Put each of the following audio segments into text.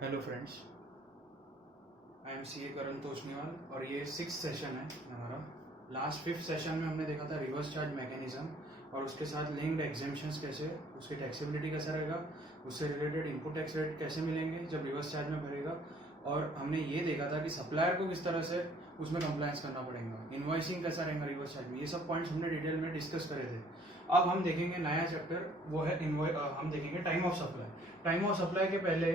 Hello friends, I am C A Karan Toshniwal और ये 6th session है हमारा। लास्ट 5th सेशन में हमने देखा था रिवर्स चार्ज मैकेनिज्म और उसके साथ लिंक्ड एग्जेम्पशंस कैसे, उसकी टैक्सेबिलिटी कैसा रहेगा, उससे रिलेटेड इनपुट टैक्स रेट कैसे मिलेंगे जब रिवर्स चार्ज में भरेगा। और हमने ये देखा था कि सप्लायर को किस तरह से उसमें कंप्लायंस करना पड़ेगा, इनवॉइसिंग कैसा रहेगा रिवर्स चार्ज में। ये सब पॉइंट्स हमने डिटेल में डिस्कस करे थे। अब हम देखेंगे नया चैप्टर, वो है हम देखेंगे time of supply. Time of supply के पहले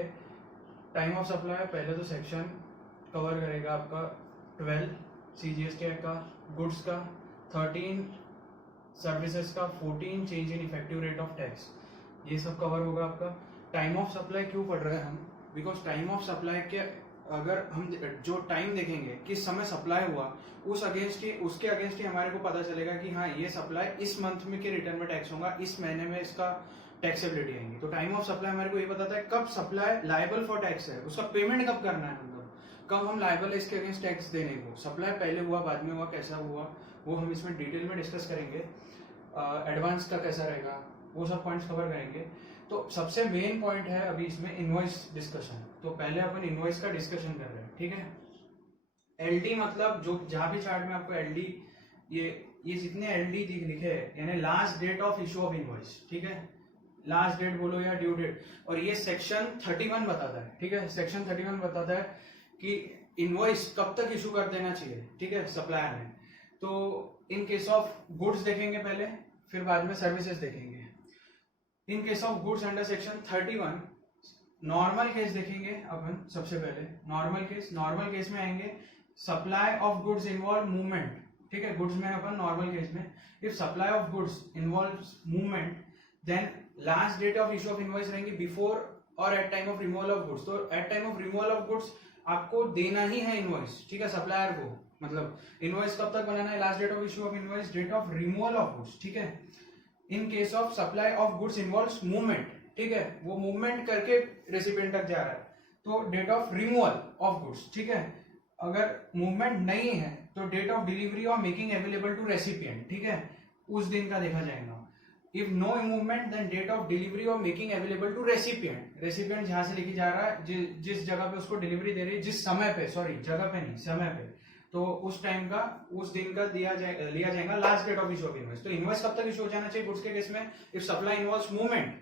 तो सेक्शन कवर करेगा आपका 12 CGST का, गुड्स का 13, सर्विसेज का 14, change in effective rate of tax, ये सब कवर होगा आपका। टाइम ऑफ सप्लाई क्यों पढ़ रहे हैं हम? बिकॉज टाइम ऑफ सप्लाई के अगर हम जो टाइम देखेंगे किस समय सप्लाई हुआ, उसके अगेंस्ट ही हमारे को पता चलेगा कि हाँ ये सप्लाई इस मंथ में के रिटर्न में टैक्स होगा, इस महीने में इसका टैक्सेबिलिटी आएंगी। तो टाइम ऑफ सप्लाई हमारे को ये बताता है कब सप्लाई लायबल फॉर टैक्स है, उसका पेमेंट कब करना है, मतलब कब हम लायबल है इसके अगेंस्ट टैक्स देने को। सप्लाई पहले हुआ, बाद में हुआ, कैसा हुआ, वो हम इसमें डिटेल में डिस्कस करेंगे। एडवांस का कैसा रहेगा, वो सब पॉइंट्स कवर करेंगे। तो सबसे मेन पॉइंट है अभी इसमें इनवॉइस डिस्कशन। तो पहले अपन इनवॉइस का डिस्कशन कर रहे हैं, ठीक है। एलडी मतलब जो जहां भी चार्ट में आपको एलडी, ये जितने एलडी लिखे हैं यानी last date of issue of invoice, ठीक है, लास्ट डेट बोलो या ड्यू डेट। और ये सेक्शन 31 बताता है, ठीक है, सेक्शन 31 बताता है कि इनवॉइस कब तक इशू कर देना चाहिए, ठीक है, सप्लायर ने। तो इन केस ऑफ गुड्स देखेंगे पहले, फिर बाद में सर्विसेज देखेंगे। In case of goods under section 31 normal case देखेंगे अपन। सबसे पहले नॉर्मल केस में आएंगे supply of goods involve movement, ठीक है, गुड्स में अपन नॉर्मल केस में if supply of goods involves movement then last date of issue of invoice रहेंगी बिफोर और at time of removal of goods. तो at time of removal of goods आपको देना ही है इनवॉइस, ठीक है, सप्लायर को। मतलब इनवॉइस कब तक बनाना है? Last date of issue of invoice, date of removal of goods, ठीक है। In case of supply of goods involves movement, ठीक है, वो मूवमेंट करके रेसिपिएंट तक जा रहा है, तो date of removal of goods, ठीक है। अगर मूवमेंट नहीं है तो डेट ऑफ डिलीवरी और मेकिंग अवेलेबल टू रेसिपिएंट, ठीक है, उस दिन का देखा जाएगा। If no movement then date of delivery और making available to recipient. Recipient जहां से लेके जा रहा है, जिस जगह पे उसको डिलीवरी दे रही है, जिस समय पे, सॉरी जगह पे नहीं, समय पे, तो उस टाइम का, उस दिन का लिया जाएगा last date of issue of invoice. तो इनवॉइस कब तक इशू हो जाना चाहिए गुड्स के केस में? If supply involves movement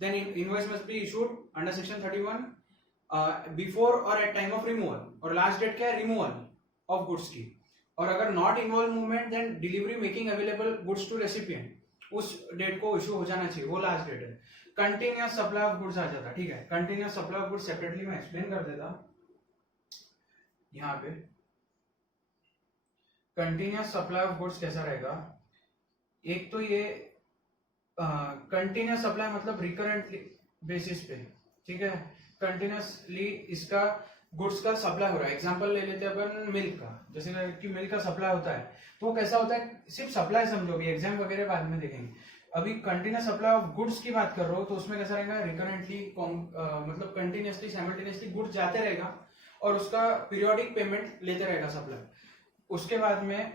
then invoice must be issued under section 31 before और एट टाइम ऑफ रिमूवल। और लास्ट डेट क्या है? रिमूवल ऑफ गुड्स की। और अगर not involve movement then delivery making available goods to recipient, उस date को issue हो जाना चाहिए, वो लास्ट डेट है। कंटिन्यूअस सप्लाई ऑफ गुड्स आ जाता, ठीक है। Continuous supply of goods separately मैं एक्सप्लेन कर देता यहाँ पे। कंटिन्यूअस सप्लाई ऑफ गुड्स कैसा रहेगा? एक तो ये कंटिन्यूअस सप्लाई मतलब रिकरेंटली बेसिस पे, ठीक है, कंटिन्यूअसली इसका गुड्स का सप्लाई हो रहा है। एग्जांपल ले लेते हैं अपन मिल्क का, जैसे कि मिल्क का सप्लाई होता है, तो कैसा होता है? सिर्फ सप्लाई समझोगे, एग्जाम वगैरह बाद में देखेंगे। अभी कंटिन्यूअस सप्लाई ऑफ गुड्स की बात कर रहे हो तो उसमें कैसा रहेगा? रिकरेंटली, मतलब कंटिन्यूअसली साइमल्टेनियसली गुड्स जाते रहेगा और उसका पीरियोडिक पेमेंट लेते रहेगा सप्लाई। उसके बाद में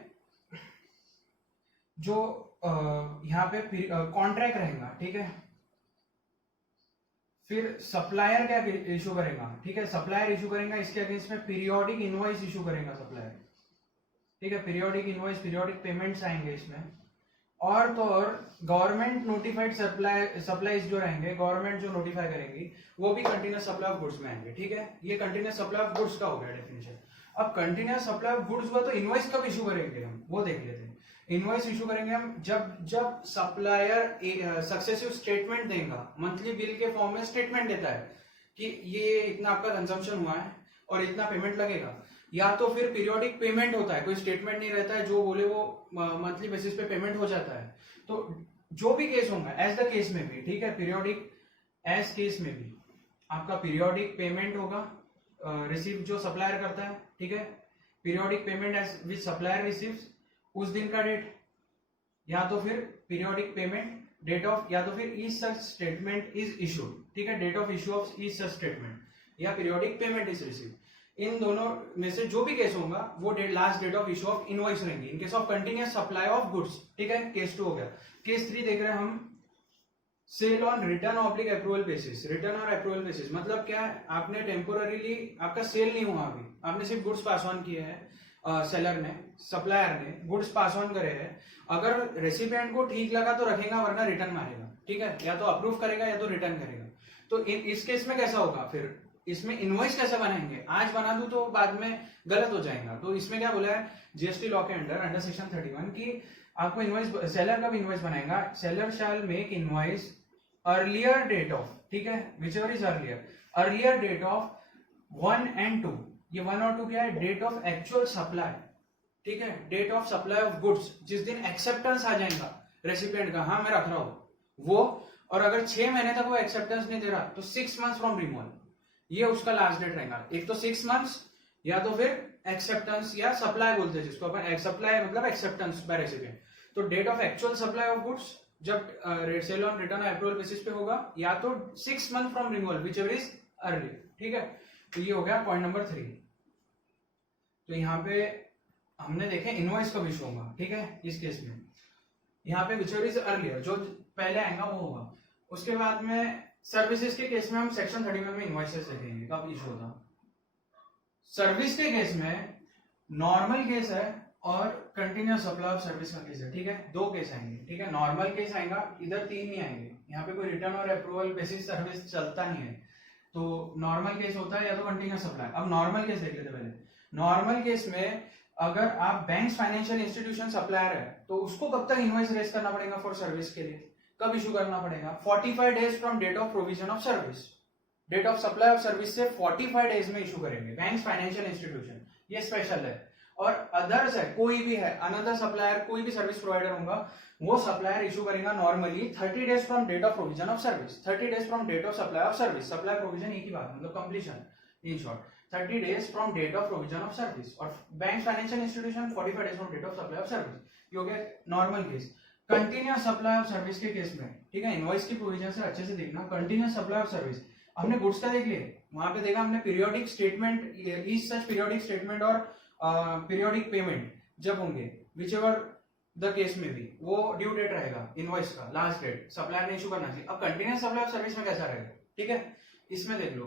जो यहाँ पे कॉन्ट्रैक्ट रहेगा, ठीक है। फिर सप्लायर क्या इशू करेगा? ठीक है, सप्लायर इशू करेगा, इसके अगेंस्ट में पीरियोडिक इनवॉइस इशू करेगा सप्लायर, ठीक है। पीरियोडिक इनवॉइस, पीरियोडिक पेमेंट्स आएंगे इसमें। और तो और गवर्नमेंट नोटिफाइड सप्लाईज जो रहेंगे, गवर्नमेंट जो नोटिफाई करेंगी, वो भी कंटिन्यूअस सप्लाई ऑफ गुड्स में आएंगे, ठीक है। ये कंटिन्यूअस सप्लाई ऑफ गुड्स का हो गया डेफिनेशन। अब कंटिन्यूअस सप्लाई ऑफ गुड्स हुआ तो इनवॉइस कब इशू करेंगे हम, वो देख लेते हैं। इनवॉइस इशू करेंगे हम जब सप्लायर सक्सेसिव स्टेटमेंट देगा, मंथली बिल के फॉर्म में स्टेटमेंट देता है कि ये इतना आपका कंजम्पशन हुआ है और इतना पेमेंट लगेगा। या तो फिर पीरियोडिक पेमेंट होता है, कोई स्टेटमेंट नहीं रहता है, जो बोले वो मंथली बेसिस पे पेमेंट हो जाता है। तो जो भी केस होगा एज द केस में भी, ठीक है, पीरियोडिक एज केस में भी आपका पीरियोडिक पेमेंट होगा, रिसीव जो सप्लायर करता है, ठीक है। Periodic payment as which supplier receives, उस दिन का डेट, या तो फिर पीरियोडिक पेमेंट डेट ऑफ, या तो फिर each such statement is issued, ठीक है, date of issue of each such statement, या पीरियोडिक पेमेंट इज रिसीव। इन दोनों में से जो भी केस होगा वो last date of issue of invoice रहेंगी in case of continuous supply of goods, ठीक है। केस 2 हो गया। केस 3 देख रहे हैं हम, sale on return oblique approval basis, return और अप्रूवल बेसिस मतलब क्या है, आपने टेम्पोररीली, आपका सेल नहीं हुआ अभी, आपने सिर्फ गुड्स पास ऑन किए हैं, सेलर ने, सप्लायर ने गुड्स पास ऑन करे हैं, अगर रेसिपिएंट को ठीक लगा तो रखेगा वरना रिटर्न मारेगा, ठीक है, या तो अप्रूव करेगा या तो रिटर्न करेगा। तो इस केस में कैसा होगा, फिर इसमें इनवॉइस कैसे बनाएंगे, आज बना दूं तो बाद में गलत हो जाएगा। तो इसमें क्या बोला है जीएसटी लॉ के अंडर सेक्शन 31 की आपको इनवॉइस, सेलर कब इनवॉइस बनाएगा, seller shall make invoice earlier date of, ठीक है, whichever is earlier date of 1 and 2, ये 1 और 2 क्या है, डेट ऑफ एक्चुअल सप्लाई, ठीक है, date of supply of goods, जिस दिन एक्सेप्टेंस आ जाएगा रेसिपिएंट का, हाँ मैं रख रहा हूं वो, और अगर 6 महीने तक वो एक्सेप्टेंस नहीं दे रहा तो 6 months फ्रॉम रिमूवल, ये उसका लास्ट डेट रहेगा। एक तो 6 months या तो फिर एक्सेप्टेंस या सप्लाई बोलते हैं जिसको अपन, सप्लाई मतलब एक्सेप्टेंस बाय रेसिपिएंट। तो date of actual supply of goods जब sale on return approval basis पे होगा, या तो 6 months from removal whichever is early, ठीक है। तो ये हो गया पॉइंट नंबर 3। तो यहाँ पे हमने देखे इनवॉइस कब इशू होगा, ठीक है, इस केस में यहाँ पे विच एवर इज अर्लियर, जो पहले आएगा वो होगा। उसके बाद में सर्विसेज के केस में हम सेक्शन 31 में इनवॉइसेस देखेंगे कब इशू होगा। सर्विस के केस में नॉर्मल केस है और कंटिन्यूअस सप्लाई ऑफ सर्विस का केस है, ठीक है, 2 केस आएंगे, ठीक है। नॉर्मल केस आएगा, इधर 3 नहीं आएंगे, यहाँ पे कोई रिटर्न और अप्रूवल बेसिस सर्विस चलता नहीं है, तो नॉर्मल केस होता है या तो कंटिन्यूअस सप्लाई। अब नॉर्मल केस देख लेते पहले। नॉर्मल केस में अगर आप बैंक फाइनेंशियल इंस्टीट्यूशन सप्लायर है तो उसको कब तक इनवॉइस रेज करना पड़ेगा फॉर सर्विस के लिए, कब इशू करना पड़ेगा, 45 days from date of provision of service, date of supply of service से 45 days में इशू करेंगे बैंक फाइनेंशियल इंस्टीट्यूशन, ये स्पेशल है। और अदर्स है, कोई भी है अनदर सप्लायर, कोई भी सर्विस प्रोवाइडर होगा, वो सप्लायर इशू करेगा normally 30 days from date of provision of service, 30 days from date of supply of service, supply provision एक ही बात मतलब completion, in short 30 days from date of provision of service, और bank financial institution 45 days from date of supply of service, ये हो गया normal case. Continuous supply of service के case में, ठीक है, इनवॉइस की प्रोविजन से अच्छे से देखना, कंटिन्यूअस सप्लाई ऑफ सर्विस हमने गुड्स का देख लिए, वहां पे देखा हमने periodic statement, each such periodic statement और पीरियोडिक पेमेंट जब होंगे विच एवर द केस में भी, वो ड्यू डेट रहेगा इनवॉइस का, लास्ट डेट सप्लायर ने इशू करना चाहिए। अब कंटिन्यूअस सप्लाई ऑफ सर्विस में कैसा रहेगा, ठीक है, इसमें देख लो।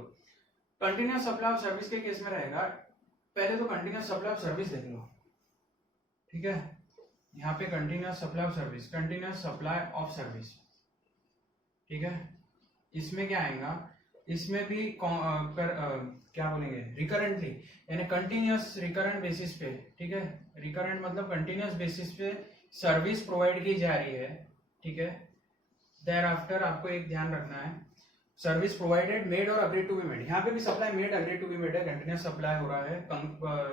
कंटिन्यूअस सप्लाई ऑफ सर्विस के केस में रहेगा, पहले तो कंटिन्यूअस सप्लाई ऑफ सर्विस देख लो, ठीक है, यहाँ पे continuous supply of service, continuous supply of service, ठीक है, इसमें क्या आएगा, इसमें भी क्या बोलेंगे रिकरेंटली, यानी कंटिन्यूअस रिकरेंट बेसिस पे, ठीक है, रिकरेंट मतलब कंटिन्यूअस बेसिस पे सर्विस प्रोवाइड की जा रही है, ठीक है। देयर आफ्टर आपको एक ध्यान रखना है, सर्विस प्रोवाइडेड मेड और अग्रीड टू बी मेड, यहाँ पे भी supply made agreed to be made है, कंटिन्यूअस सप्लाई हो रहा है,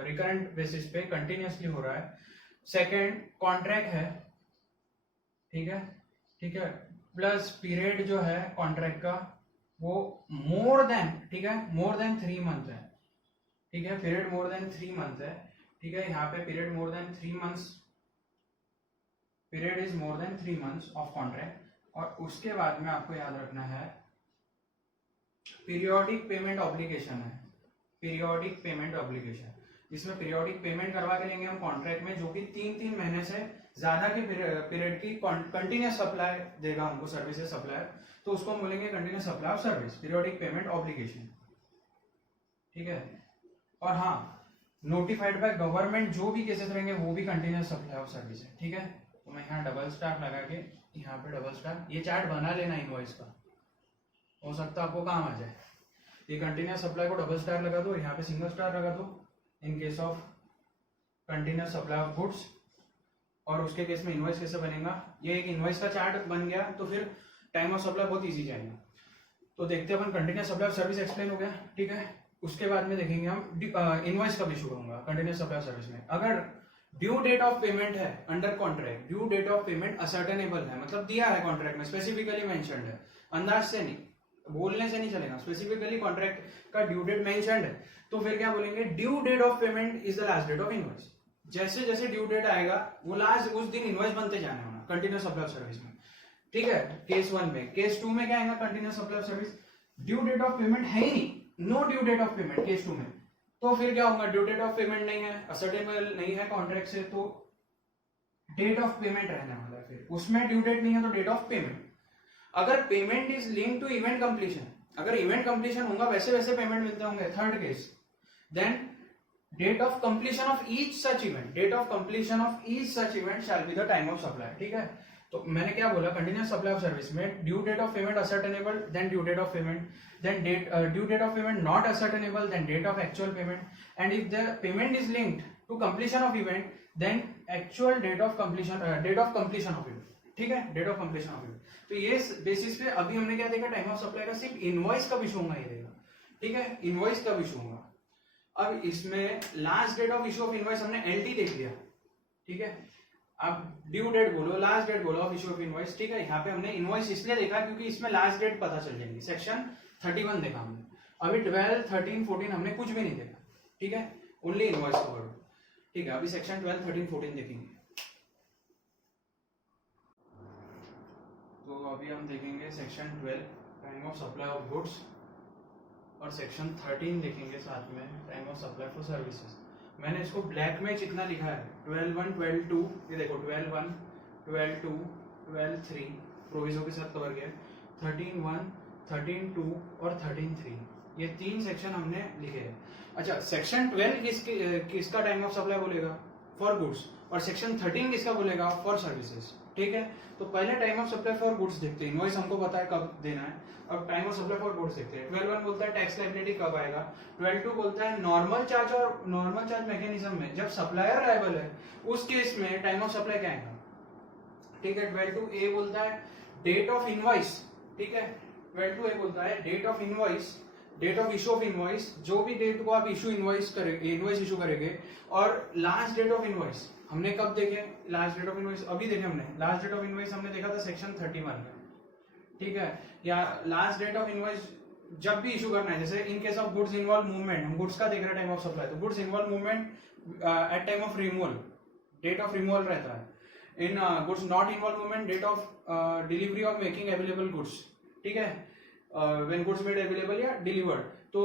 रिकरेंट बेसिस पे कंटिन्यूअसली हो रहा है। सेकेंड कॉन्ट्रैक्ट है, ठीक है, ठीक है, प्लस पीरियड जो है कॉन्ट्रैक्ट का वो मोर देन, ठीक है, मोर देन 3 months है, ठीक है, पीरियड मोर देन 3 months है, ठीक है, यहाँ पे period more than 3 months, period is more than 3 months of contract. और उसके बाद में आपको याद रखना है पीरियोडिक पेमेंट ऑब्लिगेशन है, पीरियोडिक पेमेंट ऑब्लिगेशन, जिसमें पीरियोडिक पेमेंट करवा के लेंगे हम कॉन्ट्रैक्ट में, जो कि 3 महीने से ज्यादा के पीरियड की कंटिन्यूअस सप्लाई देगा हमको सर्विसेज सप्लायर, तो उसको हम बोलेंगे continuous supply of service, periodic payment obligation, ठीक है। और हाँ, नोटिफाइड बाय गवर्नमेंट जो भी केसेस रहेंगे वो भी कंटिन्यूअस सप्लाई ऑफ सर्विस है, ठीक है। तो मैं यहाँ डबल स्टार लगा के, यहाँ पे डबल स्टार, ये चार्ट बना लेना इनवॉइस का, हो सकता है आपको काम आ जाए। ये कंटिन्यूअस सप्लाई को डबल स्टार लगा दो, यहाँ पे सिंगल स्टार लगा दो इन case of continuous supply of goods, और उसके केस में इनवॉइस कैसे बनेगा, ये एक इनवॉइस का चार्ट बन गया, तो फिर टाइम ऑफ सप्लाई बहुत इजी जाएगा। तो देखते हैं अपन, continuous supply of service explain हो गया, ठीक है। उसके बाद में देखेंगे हम इनवॉइस कब इशू होगा कंटिन्यूअस सप्लाई ऑफ सर्विस में। अगर ड्यू डेट ऑफ पेमेंट है under contract, due date of payment ascertainable है, मतलब दिया है कॉन्ट्रैक्ट में, स्पेसिफिकली मेंशन्ड है, अंदाज से नहीं, बोलने से नहीं चलेगा, स्पेसिफिकली कॉन्ट्रैक्ट का ड्यू डेट मेंशन्ड है, तो फिर क्या बोलेंगे, due date of payment is the last date of invoice. जैसे जैसे ड्यू डेट आएगा वो लास्ट उस दिन इनवॉइस बनते जाने होना कंटिन्यूअस सप्लाई ऑफ सर्विस में, ठीक है, केस 1 में। केस 2 में क्या आएगा, continuous supply of service, due date of payment है ही नहीं, no due date of payment case 2 में, तो फिर क्या होगा, ड्यू डेट ऑफ पेमेंट नहीं है, असर्टेनेबल नहीं है कॉन्ट्रैक्ट से, तो डेट ऑफ पेमेंट रहने वाला है, फिर उसमें ड्यू डेट नहीं है तो डेट ऑफ पेमेंट। अगर payment is link to event completion, अगर इवेंट कंप्लीशन होगा वैसे वैसे पेमेंट मिलते होंगे, third case, then date of completion of each such event, date of completion of each such event shall be the time of supply. ठीक है, तो मैंने क्या बोला, कंटिन्यूस सप्लाई ऑफ सर्विस में due date of payment ascertainable, then due date of payment, then due date of payment not ascertainable, then date of actual payment, and if the payment is linked to completion of event then actual date of completion of event. ठीक है, date of completion of event. तो ये basis पे अभी हमने क्या देखा, time of supply का सिर्फ इनवॉइस कब इशू होगा ये देखा। ठीक है, इनवॉइस कब इशू होगा। अब इसमें last date of issue of invoice हमने एलटी देख लिया। ठीक है, अब ड्यू डेट बोलो, लास्ट डेट बोलो ऑफ इशू ऑफ इनवॉइस। ठीक है, यहाँ पे हमने इनवॉइस इसलिए देखा क्योंकि इसमें लास्ट डेट पता चल जाएगी। सेक्शन 31 देखा हमने, अभी 12, 13, 14 हमने कुछ भी नहीं देखा। ठीक है, ओनली इनवॉइस कवर्ड। ठीक है, अभी सेक्शन 12, 13, 14 देखेंगे। तो अभी हम देखेंगे section 12 time of supply of goods, और सेक्शन 13 देखेंगे साथ में time of supply for services. मैंने इसको ब्लैक में जितना लिखा है 12.1, 12.2, ये देखो 12.1, 12.2, 12.3 प्रोविजो के साथ कवर किया, 13.1, 13.2 और 13.3, ये 3 सेक्शन हमने लिखे हैं। अच्छा, सेक्शन 12 किसका टाइम ऑफ सप्लाई बोलेगा, फॉर गुड्स, और सेक्शन 13 किसका बोलेगा, फॉर सर्विसेज। ठीक है, तो पहले time of supply for goods देखते हैं, इनवॉइस हमको पता है कब देना है। अब time of supply for goods देखते हैं। 12.1 बोलता है टैक्स लायबिलिटी कब आएगा, 12.2 बोलता है नॉर्मल चार्ज, और नॉर्मल चार्ज मैकेनिज्म में जब सप्लायर लायबल है उस केस में टाइम ऑफ सप्लाई क्या आएगा। ठीक है, 12.2 बोलता है डेट ऑफ इनवॉइस। ठीक है, 12.2 बोलता है date of invoice, date of issue of invoice, जो भी डेट को आप इनवॉइस इशू करेंगे, और लास्ट डेट ऑफ इनवॉइस हमने कब देखे, लास्ट डेट ऑफ इनवॉइस अभी देखे हमने, लास्ट डेट ऑफ इनवॉइस हमने देखा था सेक्शन 31 में। ठीक है, या लास्ट डेट ऑफ इनवॉइस जब भी इशू करना है, जैसे in case of goods involve movement, हम गुड्स का देख रहे हैं टाइम ऑफ सप्लाई, तो goods involve movement at time of removal, date of removal रहता है। In goods not involve movement, date of delivery of making available goods. ठीक है, व्हेन गुड्स मेड अवेलेबल या डिलीवर्ड, तो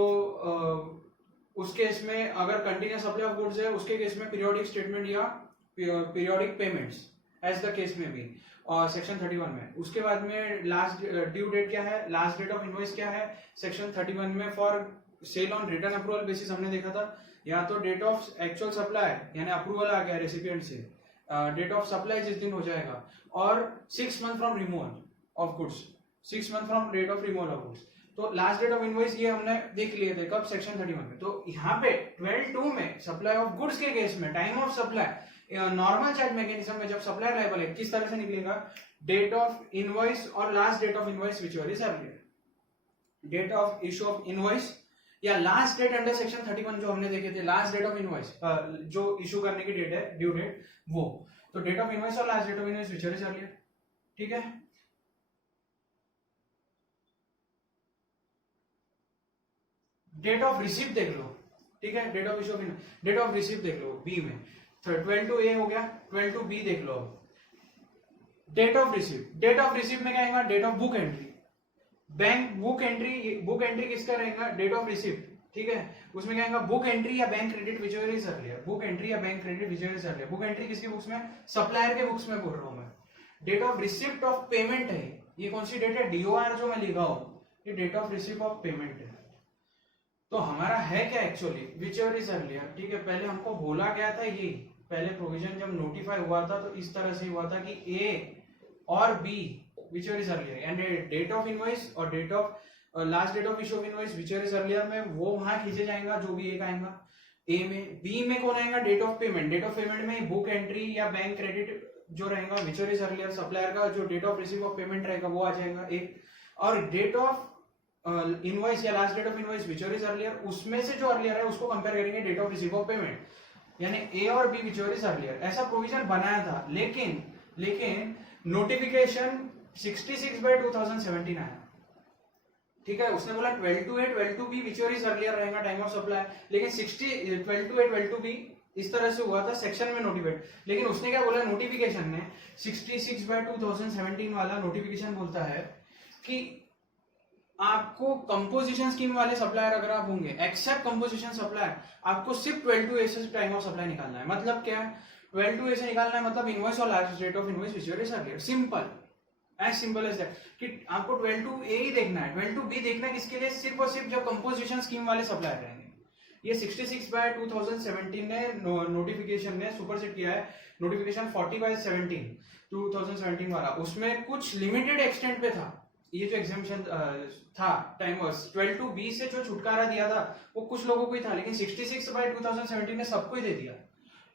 उस केस में अगर कंटिन्यूस सप्लाई ऑफ गुड्स है उसके केस में पीरियोडिक स्टेटमेंट या periodic payments as the case में भी, और सेक्शन 31 में। उसके बाद में लास्ट ड्यू डेट क्या है, लास्ट डेट ऑफ इनवॉइस क्या है सेक्शन 31 में, for sale on return approval basis हमने देखा था, या तो डेट ऑफ एक्चुअल सप्लाई यानी अप्रूवल आ गया रेसिपिएंट से, डेट ऑफ सप्लाई जिस दिन हो जाएगा, और 6 month from removal of goods, 6 month from date of removal of goods. तो लास्ट डेट ऑफ इनवॉइस ये हमने देख लिए थे कब, सेक्शन 31 में। तो यहाँ पे 12.2 में सप्लाई ऑफ गुड्स के केस में time of supply normal charge mechanism में जब सप्लाई लायबल है किस तरह से निकलेगा, डेट ऑफ इनवॉइस और last date of invoice whichever is earlier, date of issue of invoice या लास्ट डेट अंडर सेक्शन 31 जो हमने देखे थे, लास्ट डेट ऑफ इनवॉइस जो इशू करने की डेट है, ड्यू डेट, वो तो डेट ऑफ इनवॉइस और last date of invoice whichever is earlier. ठीक है, डेट ऑफ रिसीव देख लो। ठीक है, date of issue of date of receive देख लो बी में, 12.2 हो गया, 12.2 देख लो। Date of receive, date of receive में क्या आएगा, date of book entry, bank book entry किसका रहेगा, डेट ऑफ रिसीव। ठीक है, उसमें क्या आएगा, बुक एंट्री या bank credit whichever is earlier, book entry या bank credit whichever is earlier. Book entry किसकी बुक्स में, सप्लायर के बुक्स में बोल रहा हूं मैं। Date of receipt of payment है, ये कौन सी डेट है, डीओआर जो मैं लिखा हूं, ये date of receipt of payment है। तो हमारा है क्या एक्चुअली, व्हिचएवर इज अर्लियर। ठीक है, पहले हमको बोला गया था ये, पहले प्रोविजन जब नोटिफाई हुआ था तो इस तरह से हुआ था कि ए और B whichever is earlier, and date of invoice और date of last date of issue of invoice whichever is earlier में वो वहां खींचे जाएगा जो भी एक आएगा ए में। बी में कौन आएगा, date of payment, date of payment में बुक एंट्री या बैंक क्रेडिट जो रहेगा व्हिचएवर इज अर्लियर, सप्लायर का जो date of receive of payment रहेगा वो आ जाएगा एक, और डेट ऑफ इनवॉइस या last date of invoice whichever is earlier, उसमें से जो अर्लियर है उसको कंपेयर करेंगे date of receive of payment, यानी ए और बी व्हिचएवर इज अर्लियर। ऐसा प्रोविजन बनाया था, लेकिन नोटिफिकेशन 66/2017 आया। ठीक है, उसने बोला 12.2 12.2b व्हिचएवर इज अर्लियर रहेगा टाइम ऑफ सप्लाई, लेकिन 12.2 12.2b इस तरह से हुआ था सेक्शन में नोटिफाइड, लेकिन उसने क्या बोला नोटिफिकेशन ने, 66/2017 वाला नोटिफिकेशन बोलता है कि आपको कंपोजिशन स्कीम वाले सप्लायर अगर आप होंगे, एक्सेप्ट कंपोजिशन सप्लायर, आपको सिर्फ 12.2 से टाइम ऑफ सप्लाई निकालना है। मतलब क्या है, 12.2 से निकालना है, मतलब इनवॉइस और last date of invoice whichever is earlier, simple. As simple as that कि आपको 12(a) ही देखना है। 12(b) देखना है किसके लिए, सिर्फ और सिर्फ जब कंपोजिशन स्कीम वाले सप्लायर रहेंगे। ये 66/2017 ने नोटिफिकेशन ने सुपरसेट किया है, नोटिफिकेशन 40/17 2017 वाला, उसमें कुछ लिमिटेड एक्सटेंट पे था ये जो एग्जामिशन था टाइमर्स। 12(b) से जो छुटकारा दिया था वो कुछ लोगों को ही था, लेकिन 66/2017 ने सबको ही दे दिया,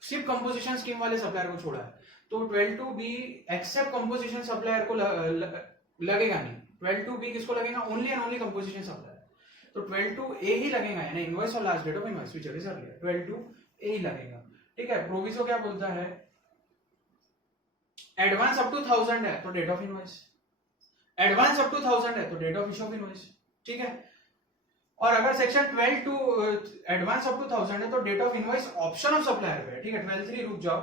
सिर्फ कंपोजिशन स्कीम वाले सप्लायर को छोड़ा है। तो 12(b) एक्सेप्ट कंपोजिशन सप्लायर को लगेगा नहीं। 12(b) किसको लगेगा, only and only composition supplier. तो 12(a) ही लगेगा, यानी इनवॉइस और last date of invoice which is earlier, 12(a) ही लगेगा। ठीक है, प्रोविजो क्या बोलता है, एडवांस अप टू 1000 है तो date of invoice, advance up to 1000 है तो date of issue of invoice. ठीक है, और अगर section 12 to advance up to 1000 है तो date of invoice option of supplier पे। ठीक है, 12(3) रुक जाओ,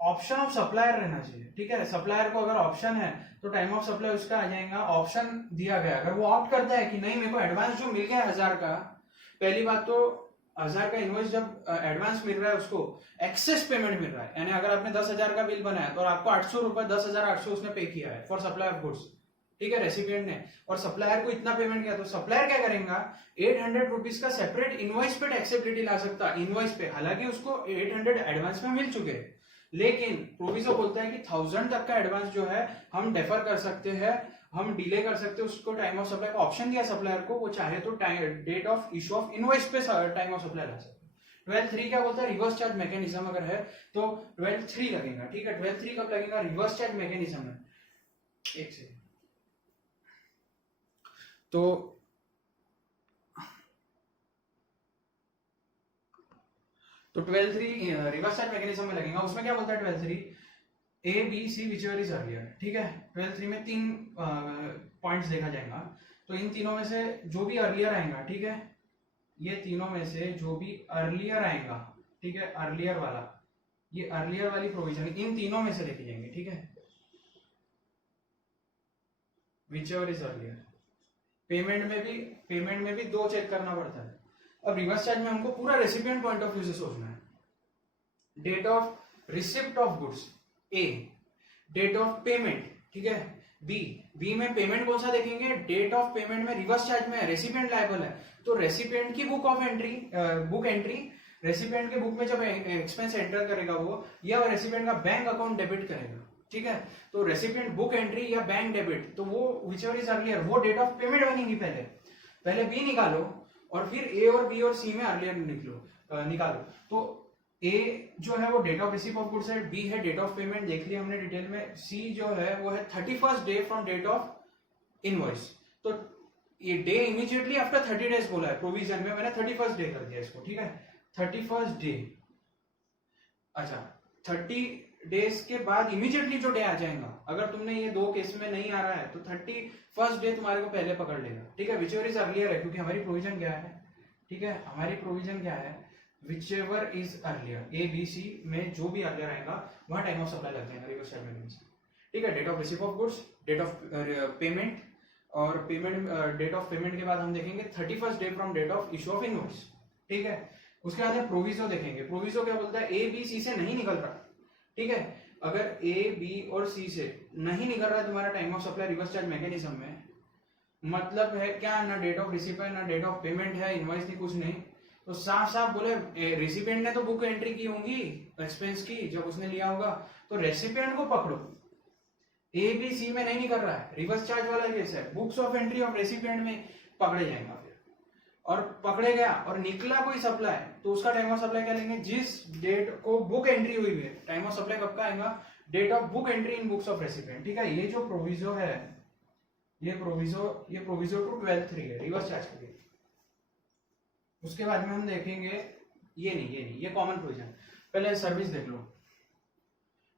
ऑप्शन ऑफ सप्लायर रहना चाहिए। ठीक है, सप्लायर को अगर ऑप्शन है तो टाइम ऑफ सप्लाई उसका आ जाएगा, ऑप्शन दिया गया। अगर वो ऑप्ट करता है कि नहीं मेरे को एडवांस जो मिल गया 1000 का, पहली बात तो 1000 का इनवॉइस जब एडवांस मिल रहा है उसको एक्सेस पेमेंट मिल रहा है, यानी अगर आपने 10,000 का बिल बनाया तो आपको 800 रुपए 10,800 उसने पे किया है फॉर सप्लाई ऑफ गुड्स। ठीक है, रेसिपिएंट ने, और सप्लायर को इतना पेमेंट किया, तो सप्लायर क्या करेगा, 800 रुपीज का सेपरेट इनवॉइस पे टैक्सेबिलिटी ला सकता है, इनवॉइस पे। हालांकि उसको 800 एडवांस में मिल चुके हैं, लेकिन प्रोविजो बोलता है कि 1000 तक का एडवांस जो है हम डेफर कर सकते हैं, हम डिले कर सकते हैं उसको। टाइम ऑफ सप्लाई का ऑप्शन दिया सप्लायर को, वो चाहे तो date of issue of invoice पे टाइम ऑफ सप्लाई ला सकते हैं। 12(3) क्या बोलता है, रिवर्स चार्ज मैकेनिज्म अगर है तो 12(3) लगेगा। ठीक है, 12(3) कब लगेगा, रिवर्स चार्ज मैकेनिज्म में। एक सेकंड, तो 12(3) रिवर्स चार्ज मैकेनिज्म में लगेगा। उसमें क्या बोलता है 12(3), A, B, C whichever is earlier। ठीक है, 12(3) में 3 पॉइंट्स देखा जाएगा, तो इन तीनों में से जो भी अर्लियर आएगा, ठीक है, ये तीनों में से जो भी अर्लियर आएगा, ठीक है, अर्लियर वाला, ये अर्लियर वाली प्रोविजन इन तीनों में से देखी जाएंगे। ठीक है, whichever is earlier। पेमेंट में भी 2 चेक करना पड़ता है। अब रिवर्स चार्ज में हमको पूरा रेसिपिएंट पॉइंट ऑफ व्यू से सोचना है। Date of receipt of goods A, date of payment, ठीक है, बी में पेमेंट कौन सा देखेंगे, डेट ऑफ पेमेंट में रिवर्स चार्ज में रेसिपिएंट लायबल है, तो रेसिपिएंट की बुक एंट्री रेसिपिएंट के बुक में जब एक्सपेंस एंटर करेगा वो, या रेसिपिएंट का बैंक अकाउंट डेबिट करेगा। ठीक है, तो रेसिपिएंट बुक एंट्री या बैंक डेबिट, तो वो व्हिचएवर इज अर्लियर, वो डेट ऑफ पेमेंट बनेगी। पहले बी निकालो और फिर ए और बी और सी में अर्लियर निकालो। तो ए जो है वो date of receive of goods है, बी है डेट ऑफ पेमेंट, देख लिया हमने डिटेल में, सी जो है वो है 31st day from date of invoice. तो ये डे इमीडिएटली आफ्टर 30 डेज बोला है प्रोविजन में, मैंने 31st डे कर दिया इसको। ठीक है, 31st डे, अच्छा 30 डेज के बाद इमीडिएटली जो डे आ जाएगा, अगर तुमने ये 2 केस में नहीं आ रहा है तो 31st डे तुम्हारे को पहले पकड़ लेगा। ठीक है, विचएवर इज अर्लियर है, क्योंकि हमारी प्रोविजन क्या है, ठीक है, हमारी प्रोविजन क्या है, whichever is earlier, A B C में जो भी अर्लियर आएगा वहां टाइम ऑफ सप्लाई लग जाएगा रिवर्स चार्ज मैकेनिज्म। ठीक है, date of receive of goods, date of payment, और पेमेंट डेट ऑफ पेमेंट के बाद हम देखेंगे 31st day from date of issue of invoice. ठीक है, उसके बाद प्रोविजो देखेंगे। प्रोविजो क्या बोलता है, ए बी सी से नहीं निकल रहा। ठीक है, अगर ए बी और सी से नहीं निकल रहा है तुम्हारा time of supply reverse charge mechanism में, मतलब है क्या, ना डेट ऑफ रिसीव है, ना डेट ऑफ पेमेंट है, इनवॉइस नहीं, कुछ नहीं, तो साफ साफ बोले रेसिपिएंट ने तो बुक एंट्री की होंगी एक्सपेंस की जब उसने लिया होगा, तो रेसिपिएंट को पकड़ो। ए बी सी में नहीं निकल रहा है, रिवर्स चार्ज वाला केस है, books of entry of recipient में पकड़े जाएगा फिर, और पकड़े गया और निकला कोई सप्लाई, तो उसका टाइम ऑफ सप्लाई क्या लेंगे, जिस डेट को बुक एंट्री हुई है, टाइम ऑफ सप्लाई कब का आएगा, date of book entry in books of recipient. ठीक है, ये जो प्रोविजो है, ये प्रोविजो टू 12(3) है रिवर्स चार्ज के लिए। उसके बाद में हम देखेंगे ये कॉमन प्रोविजन। पहले सर्विस देख लो,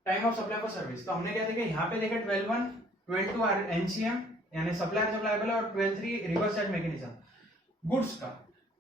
time of supply for service, तो हमने क्या देखा, यहाँ पे देखा 12(1), 12(2) एनसीएम यानी सप्लायर जब लायबल है, और 12(3) रिवर्स चार्ज मैकेनिज्म गुड्स का,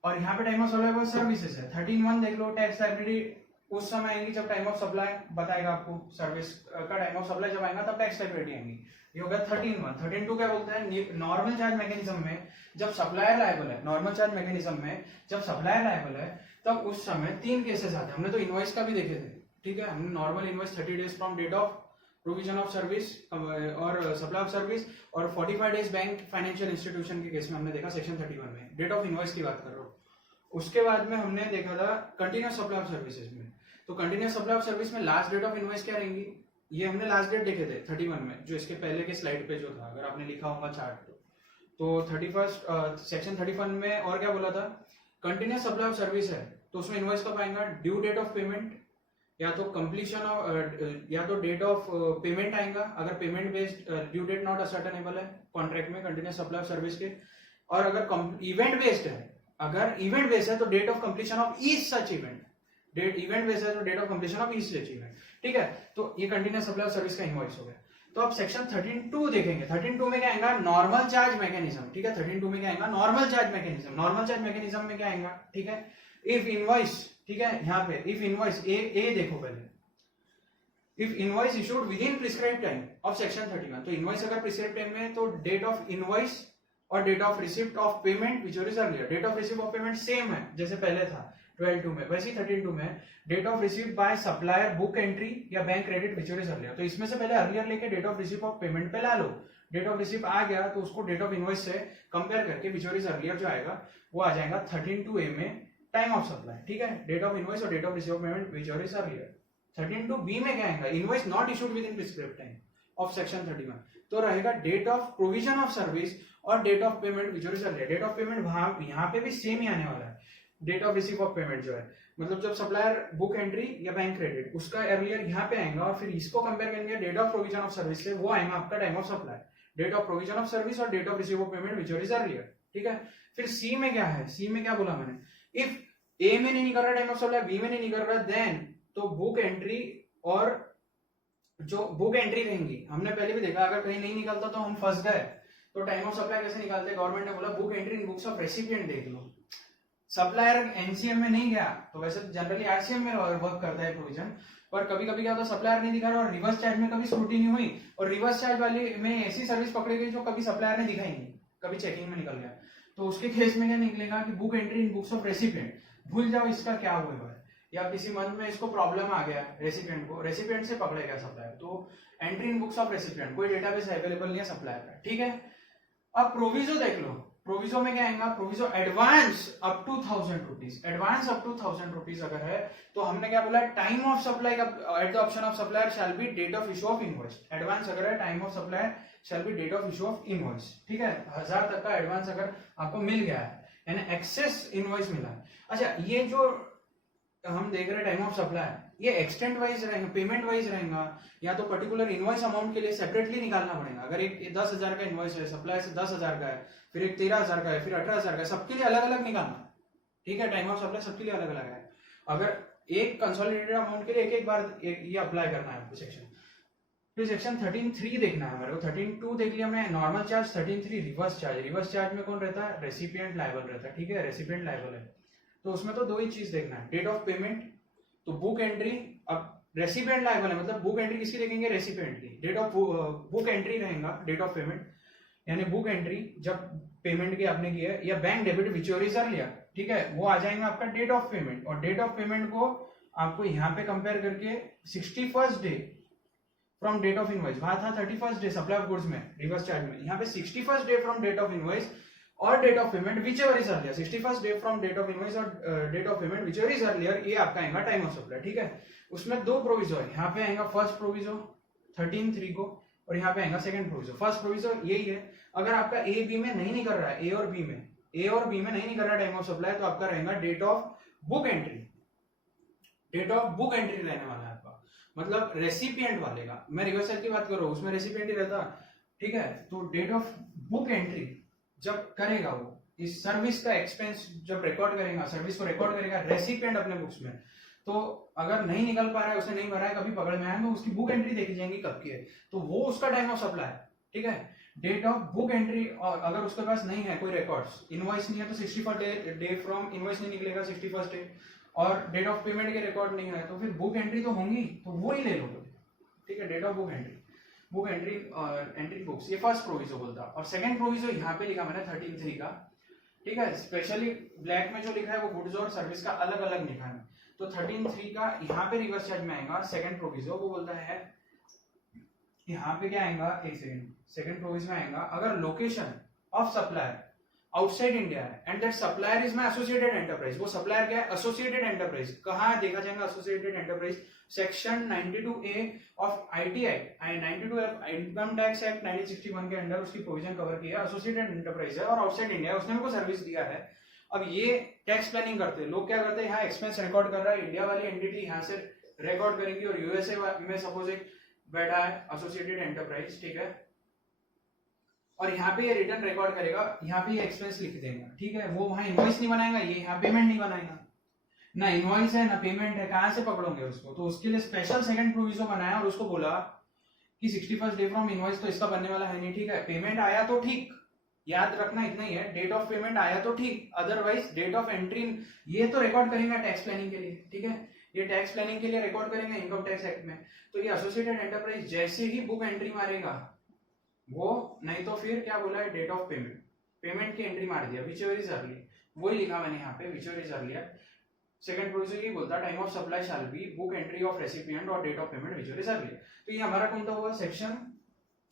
और यहाँ पे time of supply for services है। 13(1) देख लो, टैक्स लायबिलिटी उस समय आएंगी जब टाइम ऑफ सप्लाई बताएगा आपको, सर्विस का टाइम ऑफ सप्लाई जब आएगा तब टैक्स लायबिलिटी आएंगी। ये हो गया 13(1). 13(2) क्या बोलता है, नॉर्मल चार्ज मैकेनिज्म में जब सप्लायर लायबल है, नॉर्मल चार्ज मैकेनिज्म में जब सप्लायर लायबल है तब उस समय 3 केसेस आते हैं। हमने तो इनवॉइस का भी देखे थे। ठीक है, हमने normal invoice 30 days from date of provision of service और सप्लाई ऑफ सर्विस, और 45 डेज बैंक फाइनेंशियल इंस्टीट्यूशन के केस में हमने देखा सेक्शन 31 में, डेट ऑफ इनवॉइस की बात कर रहा हूँ। उसके बाद में हमने देखा था कंटिन्यूस सप्लाई ऑफ सर्विसेज में। तो कंटिन्यूस सप्लाई ऑफ सर्विस में लास्ट डेट ऑफ इनवॉइस क्या रहेंगी, ये हमने लास्ट डेट देखे थे 31 में, जो इसके पहले के स्लाइड पे जो था, अगर आपने लिखा होगा चार्ट तो 31 सेक्शन 31 में और क्या बोला था, कंटिन्यूस सप्लाई ऑफ सर्विस है तो उसमें इनवॉइस कब आएगा, ड्यू डेट ऑफ पेमेंट या तो कंप्लीशन ऑफ या तो डेट ऑफ पेमेंट आएगा, अगर payment based due date not ascertainable है कॉन्ट्रैक्ट में कंटिन्यूस सप्लाई ऑफ सर्विस के, और अगर इवेंट बेस्ड है, अगर इवेंट बेस्ड है तो date of completion of each such event, date event based है तो date of completion of each such event. ठीक है, तो ये कंटिन्यूस सप्लाई ऑफ सर्विस का इनवॉइस हो गया। तो अब सेक्शन 13(2) देखेंगे। 13(2) में क्या आएगा, नॉर्मल चार्ज मैकेनिज्म। ठीक है, 13(2) में क्या आएगा, normal charge mechanism. Normal charge mechanism में क्या आएगा, ठीक है, इफ इनवॉइस, ठीक है, यहाँ पे इफ इनवॉइस ए देखो पहले, if invoice issued within prescribe time of section 31, तो इनवॉइस अगर प्रिस्क्राइब टाइम में तो डेट ऑफ इनवॉइस और date of receipt of payment which is earlier, date of receipt of payment same है जैसे पहले था 12(2) में, वैसे ही 13(2) में date of receipt by supplier book entry या bank credit which is earlier. तो इसमें से पहले अर्लियर लेके date of receipt of payment पे ला लो, डेट ऑफ रिसिप्ट आ गया तो उसको डेट ऑफ इनवॉइस से कंपेयर करके विच इज अर्लियर जो आएगा वो आ जाएगा 13(2) में टाइम ऑफ सप्लाई। ठीक है, डेट ऑफ इनवॉइस और date of receipt of payment which is earlier. 13(2) में क्या आएगा, invoice not issued within prescribed time of section 31, तो रहेगा date of provision of service और date of payment which is earlier. Date of payment यहाँ पे भी same ही आने वाला है, date of receive of payment जो है, मतलब जब सप्लायर बुक एंट्री या बैंक क्रेडिट उसका अर्लियर यहाँ पे आएगा, और फिर इसको कंपेयर करेंगे date of provision of service से, वो आएगा आपका time of supply, date of provision of service और date of receive of payment which is earlier. ठीक है, फिर सी में क्या है, सी में क्या बोला मैंने, इफ ए में नहीं कर रहा टाइम ऑफ सप्लाई, बी में नहीं कर रहा, देन तो बुक एंट्री और जो बुक एंट्री रहेंगी, हमने पहले भी देखा अगर कहीं नहीं निकलता तो हम फंस गए, तो टाइम ऑफ सप्लाई कैसे निकालते, गवर्नमेंट ने बोला book entry in books of recipient देख लो। सप्लायर एनसीएम में नहीं गया तो वैसे जनरली आरसीएम में वर्क करता है प्रोविजन, पर कभी कभी क्या होता है सप्लायर नहीं दिखा रहा और रिवर्स चार्ज में कभी स्क्रूटिनी हुई और रिवर्स चार्ज वाली में ऐसी सर्विस पकड़ी गई जो कभी सप्लायर ने दिखाई नहीं, कभी चेकिंग में निकल गया, तो उसके केस में क्या निकलेगा कि book entry in books of recipient, भूल जाओ इसका क्या हुआ है, या किसी मंथ में इसको प्रॉब्लम आ गया रेसिपिएंट को, रेसिपिएंट से पकड़े गया सप्लायर, तो entry in books of recipient, कोई डेटाबेस अवेलेबल नहीं है सप्लायर का। ठीक है, अब प्रोविजो देख लो, प्रोविजो में क्या आएगा, proviso advance up to 1000 rupees, advance up to 1000 rupees अगर है तो हमने क्या बोला, टाइम ऑफ सप्लाई का at the option of supplier shall be date of issue of invoice. Advance अगर है time of supplier shall be date of issue of invoice. ठीक है, 1000 तक का एडवांस अगर आपको मिल गया है यानी एक्सेस इनवॉइस मिला है। अच्छा, ये जो हम देख रहे हैं टाइम ऑफ सप्लाई, ये एक्सटेंट वाइज रहेगा, पेमेंट वाइज रहेगा, या तो पर्टिकुलर इनवॉइस अमाउंट के लिए सेपरेटली निकालना पड़ेगा। अगर एक 10,000 का इनवॉइस है, सप्लाई से 10,000 का है, फिर एक 13,000 का है, फिर 18,000 का है, सबके लिए अलग अलग निकालना। ठीक है, टाइम ऑफ सप्लाई सबके लिए अलग अलग है। अगर एक कंसोलिडेटेड अमाउंट के लिए एक बार ये अप्लाई करना है आपको सेक्शन, फिर सेक्शन 13(3) देखना है हमारे को। 13(2) देख लिया हमने, normal charge. 13(3) reverse charge. Reverse charge में कौन रहता है, रेसिपिएंट लायबल रहता है। ठीक है, रेसिपिएंट लायबल है तो उसमें तो दो ही चीज देखना है, डेट ऑफ पेमेंट, तो बुक एंट्री, अब रेसिपिएंट लायबल है मतलब बुक एंट्री किसकी देखेंगे, रेसिपिएंट की। डेट ऑफ बुक एंट्री रहेगा, डेट ऑफ पेमेंट यानी बुक एंट्री जब पेमेंट की आपने की है, या bank debit which is earlier, ठीक है, वो आ जाएगा आपका डेट ऑफ पेमेंट। और डेट ऑफ पेमेंट को आपको यहाँ पे कंपेयर करके 61st day from date of invoice, वहां था 31st day supply of goods में रिवर्स चार्ज में, यहाँ पे 61st day from date of invoice और date of payment whichever is earlier. 61st day from date of invoice और date of payment whichever is earlier, ये आपका आएगा time of supply. ठीक है, उसमें दो प्रोविजो है, यहाँ पे आएगा फर्स्ट प्रोविजो 13(3) को, और यहाँ पे आएगा सेकंड प्रोविजो। फर्स्ट प्रोविजो यही है, अगर आपका ए बी में नहीं निकल रहा है, ए और बी में नहीं निकल रहा है टाइम ऑफ सप्लाई, तो आपका रहेगा date of book entry. Date of book entry रहने वाला है आपका, मतलब रेसिपिएंट वाले का। मैं रिवर्स साइड की बात कर रहा हूँ, उसमें रेसिपिएंट ही रहता। ठीक है, तो डेट ऑफ बुक एंट्री जब करेगा वो इस सर्विस का एक्सपेंस जब रिकॉर्ड करेगा, सर्विस को रिकॉर्ड करेगा रेसिपिएंट अपने बुक्स में, तो अगर नहीं निकल पा रहा है, उसने नहीं भरा है, कभी पकड़ में आया तो उसकी बुक एंट्री देखी जाएंगी कब की है, तो वो उसका टाइम ऑफ सप्लाई है। ठीक है, डेट ऑफ बुक एंट्री, और अगर उसके पास नहीं है कोई रिकॉर्ड्स, इनवॉइस नहीं है तो 61st डे फ्रॉम इनवॉइस नहीं निकलेगा 61st डे, और डेट ऑफ पेमेंट के रिकॉर्ड नहीं है तो फिर बुक एंट्री तो होंगी, तो वो ही ले लो। ठीक है, date of book entry, book entry entry books, ये फर्स्ट प्रोविजो बोलता। और सेकंड प्रोविजो यहाँ पे लिखा मैंने 13(3) का। ठीक है, स्पेशली ब्लैक में जो लिखा है वो गुड्स और सर्विस का अलग अलग लिखा है, तो 13(3) का यहाँ पे रिवर्स चार्ज में आएगा। सेकंड प्रोविजो वो बोलता है यहाँ पे क्या आएगा, एक सेकंड प्रोविजन में आएगा, अगर location of supplier outside India है and that supplier is my associated enterprise, वो सप्लायर क्या है, एसोसिएटेड एंटरप्राइज। कहाँ देखा जाएगा associated enterprise, section 92A of IT act, 92 income tax act 1961 के अंडर उसकी प्रोविजन कवर किया, एसोसिएटेड एंटरप्राइज है और आउटसाइड इंडिया, उसने मेरे को सर्विस दिया है। अब ये टैक्स प्लानिंग करते हैं लोग, क्या करते हैं, यहाँ एक्सपेंस रिकॉर्ड कर रहा है, इंडिया वाली एंटिटी यहाँ से रिकॉर्ड करेंगी और यूएसए में सपोज एक बैठा है एसोसिएटेड एंटरप्राइज, ठीक है, और यहाँ पे ये रिटर्न रिकॉर्ड करेगा, यहाँ पे ये एक्सपेंस लिख देगा, ठीक है, वो वहां इनवॉइस नहीं बनाएगा, ये यहाँ पेमेंट नहीं बनाएगा, ना इनवॉइस है ना पेमेंट है, कहां से पकड़ोगे उसको। तो उसके लिए स्पेशल सेकंड प्रोविजन बनाया और उसको बोला कि 61st डे फ्रॉम इनवॉइस तो इसका बनने वाला है नहीं, ठीक है, पेमेंट आया तो ठीक, याद रखना इतना ही है, डेट ऑफ पेमेंट आया तो ठीक, अदरवाइज डेट ऑफ एंट्री ये तो रिकॉर्ड करेंगे टैक्स प्लानिंग के लिए, ठीक है, ये टैक्स प्लानिंग के लिए रिकॉर्ड करेंगे इनकम टैक्स एक्ट में। तो ये एसोसिएटेड एंटरप्राइज जैसे ही बुक एंट्री मारेगा वो, नहीं तो फिर क्या बोला है, डेट ऑफ पेमेंट, पेमेंट की एंट्री मार दिया, विच एवर इज अर्ली, वही लिखा मैंने यहाँ पे, whichever is earlier. Second provision ये बोलता है time of supply shall be book entry of recipient और date of payment whichever is earlier. तो ये हमारा कौन सा हुआ, सेक्शन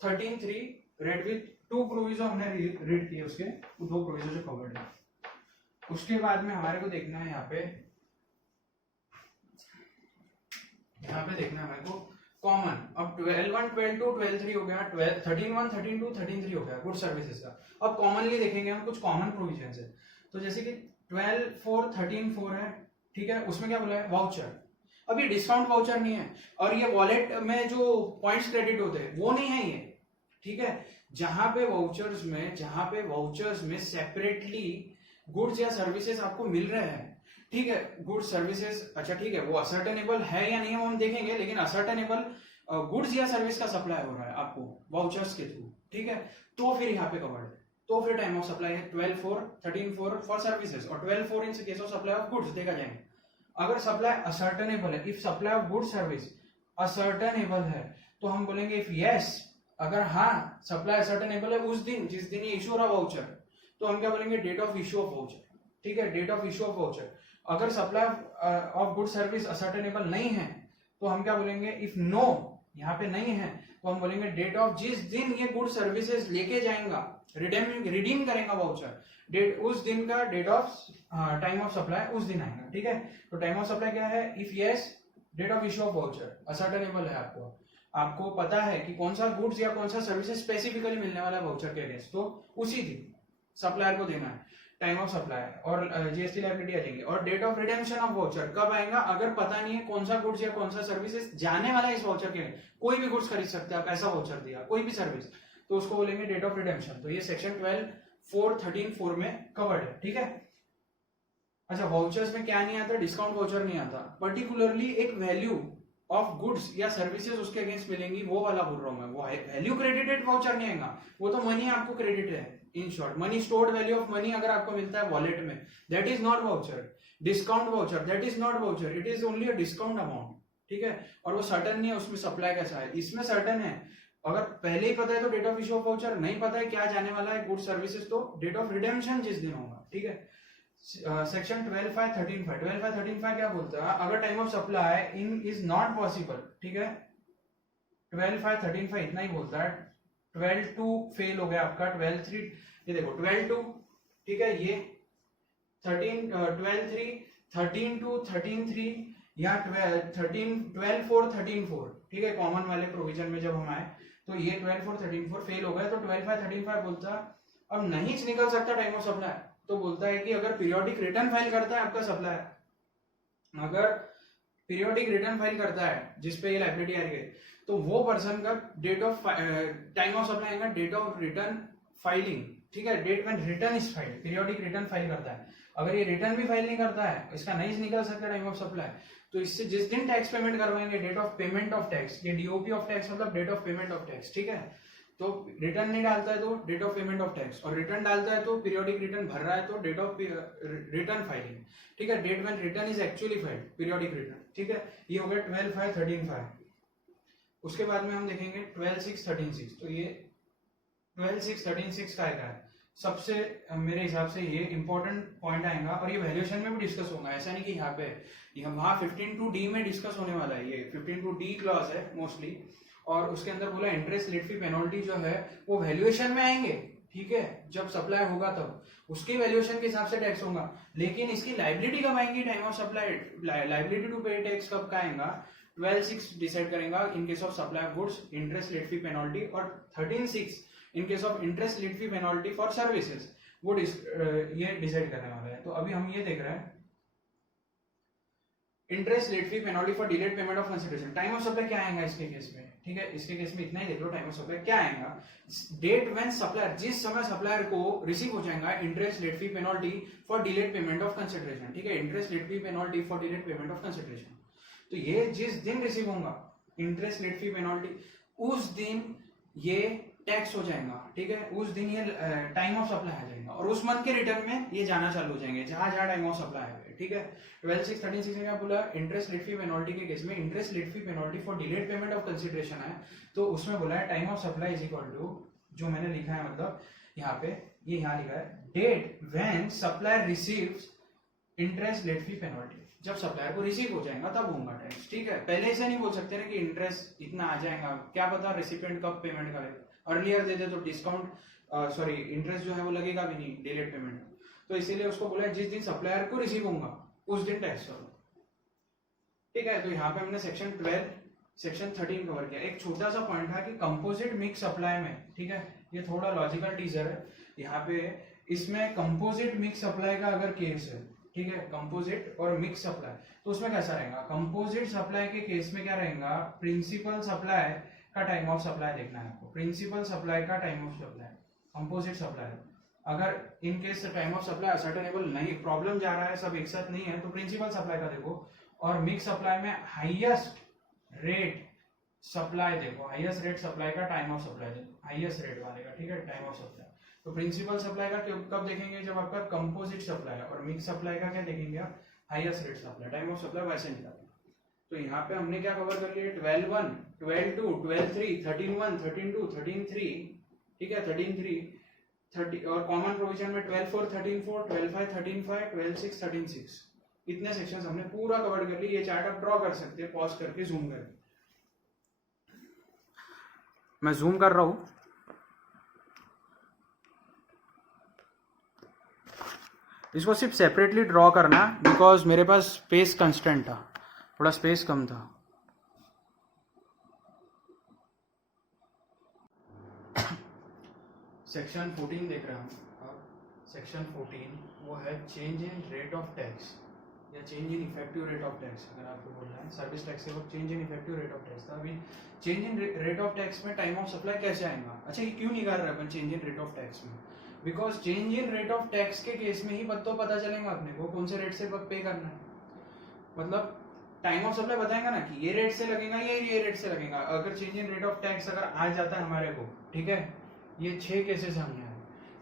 13(3) रेड विथ 2 प्रोविजन हमने रीड किए, उसके 2 प्रोविजन जो कवर्ड है। उसके बाद में हमारे को देखना है यहाँ पे देखना है हमारे को कॉमन। अब 12(1), 12(2), 12(3) हो गया, 13(1), 13(2), 13(3) हो गया गुड सर्विसेज का। अब कॉमनली देखेंगे हम कुछ कॉमन प्रोविजन है, तो जैसे कि 12(4), 13(4) है, ठीक है, उसमें क्या बोला है, वाउचर। अब ये डिस्काउंट वाउचर नहीं है और ये वॉलेट में जो पॉइंट्स क्रेडिट होते हैं वो नहीं है ये, ठीक है, जहां पे वाउचर्स में सेपरेटली गुड्स या सर्विसेज आपको मिल रहे हैं, ठीक है, गुड्स सर्विसेज, अच्छा ठीक है, वो असर्टेनेबल है या नहीं वो हम देखेंगे, लेकिन असर्टेनेबल गुड्स या सर्विस का सप्लाई हो रहा है आपको वाउचर्स के थ्रू, ठीक है, तो फिर यहाँ पे कवर्ड है, तो फिर टाइम ऑफ सप्लाई है 12(4), 13(4) फॉर सर्विसेज और 12(4) इन case of supply of goods देखा जाएंगे। अगर सप्लाई असर्टेनेबल है, if supply of good service ascertainable है, तो हम बोलेंगे इफ यस, अगर हाँ सप्लाई असर्टेनेबल है उस दिन जिस दिन ये इशू रहा वाउचर, तो हम क्या बोलेंगे, date of issue of voucher, ठीक है, date of issue of voucher. अगर supply of good service ascertainable नहीं है तो हम क्या बोलेंगे, इफ नो, यहाँ पे नहीं है तो हम बोलेंगे डेट ऑफ जिस दिन ये गुड सर्विसेज लेके जाएगा, रिडीम करेगा वाउचर, डेट उस दिन का date of time of supply उस दिन आएगा, ठीक है। तो टाइम ऑफ सप्लाई क्या है, if yes date of issue of voucher ascertainable है, आपको पता है कि कौन सा गुड्स या कौन सा सर्विसेज स्पेसिफिकली मिलने वाला है वाउचर के अगेंस्ट, तो उसी दिन सप्लायर को देना है टाइम ऑफ सप्लाई और जीएसटी लायबिलिटी आ जाएंगे। और date of redemption of voucher कब आएगा, अगर पता नहीं है कौन सा गुड्स या कौन सा सर्विसेज जाने वाला है इस वाउचर के, कोई भी गुड्स खरीद सकते हैं आप, ऐसा वाउचर दिया, कोई भी सर्विस, तो उसको बोलेंगे डेट ऑफ रिडेम्पशन। तो ये सेक्शन 12(4), 13(4) में कवर्ड है, ठीक है। अच्छा, वाउचर्स में क्या नहीं आता, डिस्काउंट वाउचर नहीं आता, पर्टिकुलरली एक वैल्यू ऑफ गुड्स या सर्विसेज उसके अगेंस्ट मिलेंगी, वो वाला बोल रहा हूं मैं, वो वैल्यू क्रेडिटेड वाउचर नहीं आएगा, वो तो मनी आपको क्रेडिट है, in short money, stored value of money अगर आपको मिलता है वॉलेट में, that is not voucher. Discount voucher that is not voucher, it is only a discount amount, ठीक है, और वो सर्टन नहीं है उसमें सप्लाई कैसा है, इसमें सर्टन है। अगर पहले ही पता है तो date of issue of voucher, नहीं पता है क्या जाने वाला है गुड सर्विसेज, तो डेट ऑफ रिडेम्पशन जिस दिन होगा, ठीक है। सेक्शन 12(5), 13(5), 12(5), 13(5) क्या बोलता है, अगर time of supply in is not possible, ठीक है, 12(5), 13(5) इतना ही बोलता है। 12(2) फेल हो गया आपका, 12(3), ये देखो 12(2), ठीक है, ये 12(3), 13(2), 13(3) या 12(4), 13(4), ठीक है, कॉमन वाले प्रोविजन में जब हम आए तो ये 12(4), 13(4) फेल हो गया, तो 12(5), 13(5) बोलता अब नहीं निकल सकता टाइम ऑफ सप्लाई, तो बोलता है कि अगर पीरियोडिक रिटर्न फाइल करता है आपका सप्लाई, अगर पीरियोडिक रिटर्न फाइल करता है जिसपे ये लायबिलिटी आ रही है, तो वो पर्सन का date of time of supply आएगा डेट ऑफ रिटर्न फाइलिंग, ठीक है, date when return is filed, periodic return file करता है। अगर ये रिटर्न भी फाइल नहीं करता है, इसका नहीं निकल सकता टाइम ऑफ सप्लाई, तो इससे जिस दिन टैक्स पेमेंट करवाएंगे, date of payment of tax, ये डीओपी ऑफ टैक्स मतलब date of payment of tax, ठीक है। तो रिटर्न नहीं डालता है तो date of payment of tax, और रिटर्न डालता है तो पीरियोडिक रिटर्न भर रहा है तो डेट ऑफ रिटर्न फाइलिंग, ठीक है, date when return is actually filed, periodic return, ठीक है। ये हो गया 12(5), 13(5). उसके बाद में हम देखेंगे 12(6), 13(6). तो ये 12(6), 13(6) का है सबसे मेरे हिसाब से ये इंपॉर्टेंट पॉइंट आएगा, और ये वैल्यूएशन में भी डिस्कस होगा, ऐसा नहीं कि यहाँ पे, वहां 15(2)D में डिस्कस होने वाला है, ये 15(2)D क्लॉज है मोस्टली, और उसके अंदर बोला इंटरेस्ट लेट फी पेनल्टी जो है वो वैल्यूएशन में आएंगे, ठीक है, जब सप्लाई होगा तब उसकी वैल्यूएशन के हिसाब से टैक्स होगा। लेकिन इसकी लाइबिलिटी कब आएंगी, time of supply, liability to pay tax कब का आएगा, 12(6) डिसाइड करेगा in case of supply of goods interest late fee penalty, और 13(6) in case of interest late fee penalty for services, वो ये डिसाइड करने वाला है। तो अभी हम ये देख रहे हैं interest late fee penalty for delayed payment of consideration. Time of supply क्या आएगा इसके केस में, ठीक है, इसके केस में इतना ही देख लो। टाइम ऑफ सप्लाई क्या आएगा, डेट व्हेन सप्लायर, जिस समय सप्लायर को रिसीव हो जाएगा interest late fee penalty for delayed payment of consideration, ठीक है, interest late fee penalty for delayed payment of consideration. तो ये जिस दिन रिसीव होगा इंटरेस्ट लेट फी पेनल्टी, उस दिन ये टैक्स हो जाएगा, ठीक है, उस दिन ये टाइम ऑफ सप्लाई आ जाएगा और उस मंथ के रिटर्न में ये जाना चालू हो जाएंगे जहां जहां टाइम ऑफ सप्लाई है, ठीक है। 12(6) 13(6) ने क्या बोला, इंटरेस्ट लेट फी पेनल्टी के केस में interest late fee penalty for delayed payment of consideration है, तो उसमें बोला है time of supply is equal to, जो मैंने लिखा है मतलब यहाँ पे, ये यहाँ लिखा है date when supplier receives interest late fee penalty, जब सप्लायर को रिसीव हो जाएगा तब होगा टैक्स, ठीक है। पहले से नहीं बोल सकते ना कि इंटरेस्ट इतना आ जाएगा, क्या पता रेसिपिएंट कब पेमेंट करे, अर्लियर दे दे तो डिस्काउंट सॉरी इंटरेस्ट जो है वो लगेगा भी नहीं डिलेड पेमेंट, तो इसीलिए उसको बोला है जिस दिन सप्लायर को रिसीव होगा उस दिन टैक्स करो, ठीक है। तो यहाँ पे हमने सेक्शन 12 सेक्शन 13 कवर किया। एक छोटा सा पॉइंट है कि कंपोजिट मिक्स सप्लाई में, ठीक है, ये थोड़ा लॉजिकल टीजर है यहाँ पे, इसमें कंपोजिट मिक्स सप्लाई का अगर केस है, ठीक है, कंपोजिट और मिक्स सप्लाई, तो उसमें कैसा रहेगा, कंपोजिट सप्लाई के केस में क्या रहेगा, प्रिंसिपल सप्लाई का टाइम ऑफ सप्लाई देखना है आपको, प्रिंसिपल सप्लाई का time of supply, composite supply अगर in case time of supply ascertainable नहीं, प्रॉब्लम जा रहा है सब एक साथ नहीं है, तो प्रिंसिपल सप्लाई का देखो, और मिक्स सप्लाई में हाईएस्ट रेट सप्लाई देखो, हाईएस्ट रेट सप्लाई का टाइम ऑफ सप्लाई देखो, हाईएस्ट रेट वाले का, ठीक है, टाइम ऑफ सप्लाई। तो प्रिंसिपल सप्लाई का कब देखेंगे, जब आपका कंपोजिट सप्लाई है, और मिक्स सप्लाई का क्या देखेंगे आप, highest rate supply, time of supply वैसे निकालेंगे। तो यहाँ पे हमने क्या कवर कर लिया, 12(1), 12(2), 12(3), 13(1), 13(2), 13(3), ठीक है, 13(3), 30 और कॉमन प्रोविजन में 12(4), 13(4), 12(5), 13(5), 12(6), 13(6), इतने सेक्शंस हमने पूरा कवर कर लिए। ये चार्ट आप ड्रॉ कर सकते हैं पॉज करके, जूम करके, मैं जूम कर रहा हूं। इसको सिर्फ सेपरेटली ड्रॉ करना बिकॉज मेरे पास स्पेस कंस्टेंट था, थोड़ा स्पेस कम था। सेक्शन 14 देख रहे हैं आप, सेक्शन 14 वो है change in rate of tax या change in effective rate of tax, अगर आपको बोलना है सर्विस टैक्स के वक्त change in effective rate of tax था। अभी change in rate of tax में टाइम ऑफ सप्लाई कैसे आएगा, अच्छा ये क्यों निकाल रहे हैं अपन change in rate of tax में, because change in rate of tax के केस में ही तो पता चलेगा अपने को कौन से रेट से पे करना है, मतलब टाइम ऑफ सप्लाई बताएगा ना कि ये रेट से लगेगा, ये रेट से लगेगा। अगर change in rate of tax अगर आ जाता है हमारे को, ठीक है, ये 6 केसेस हमने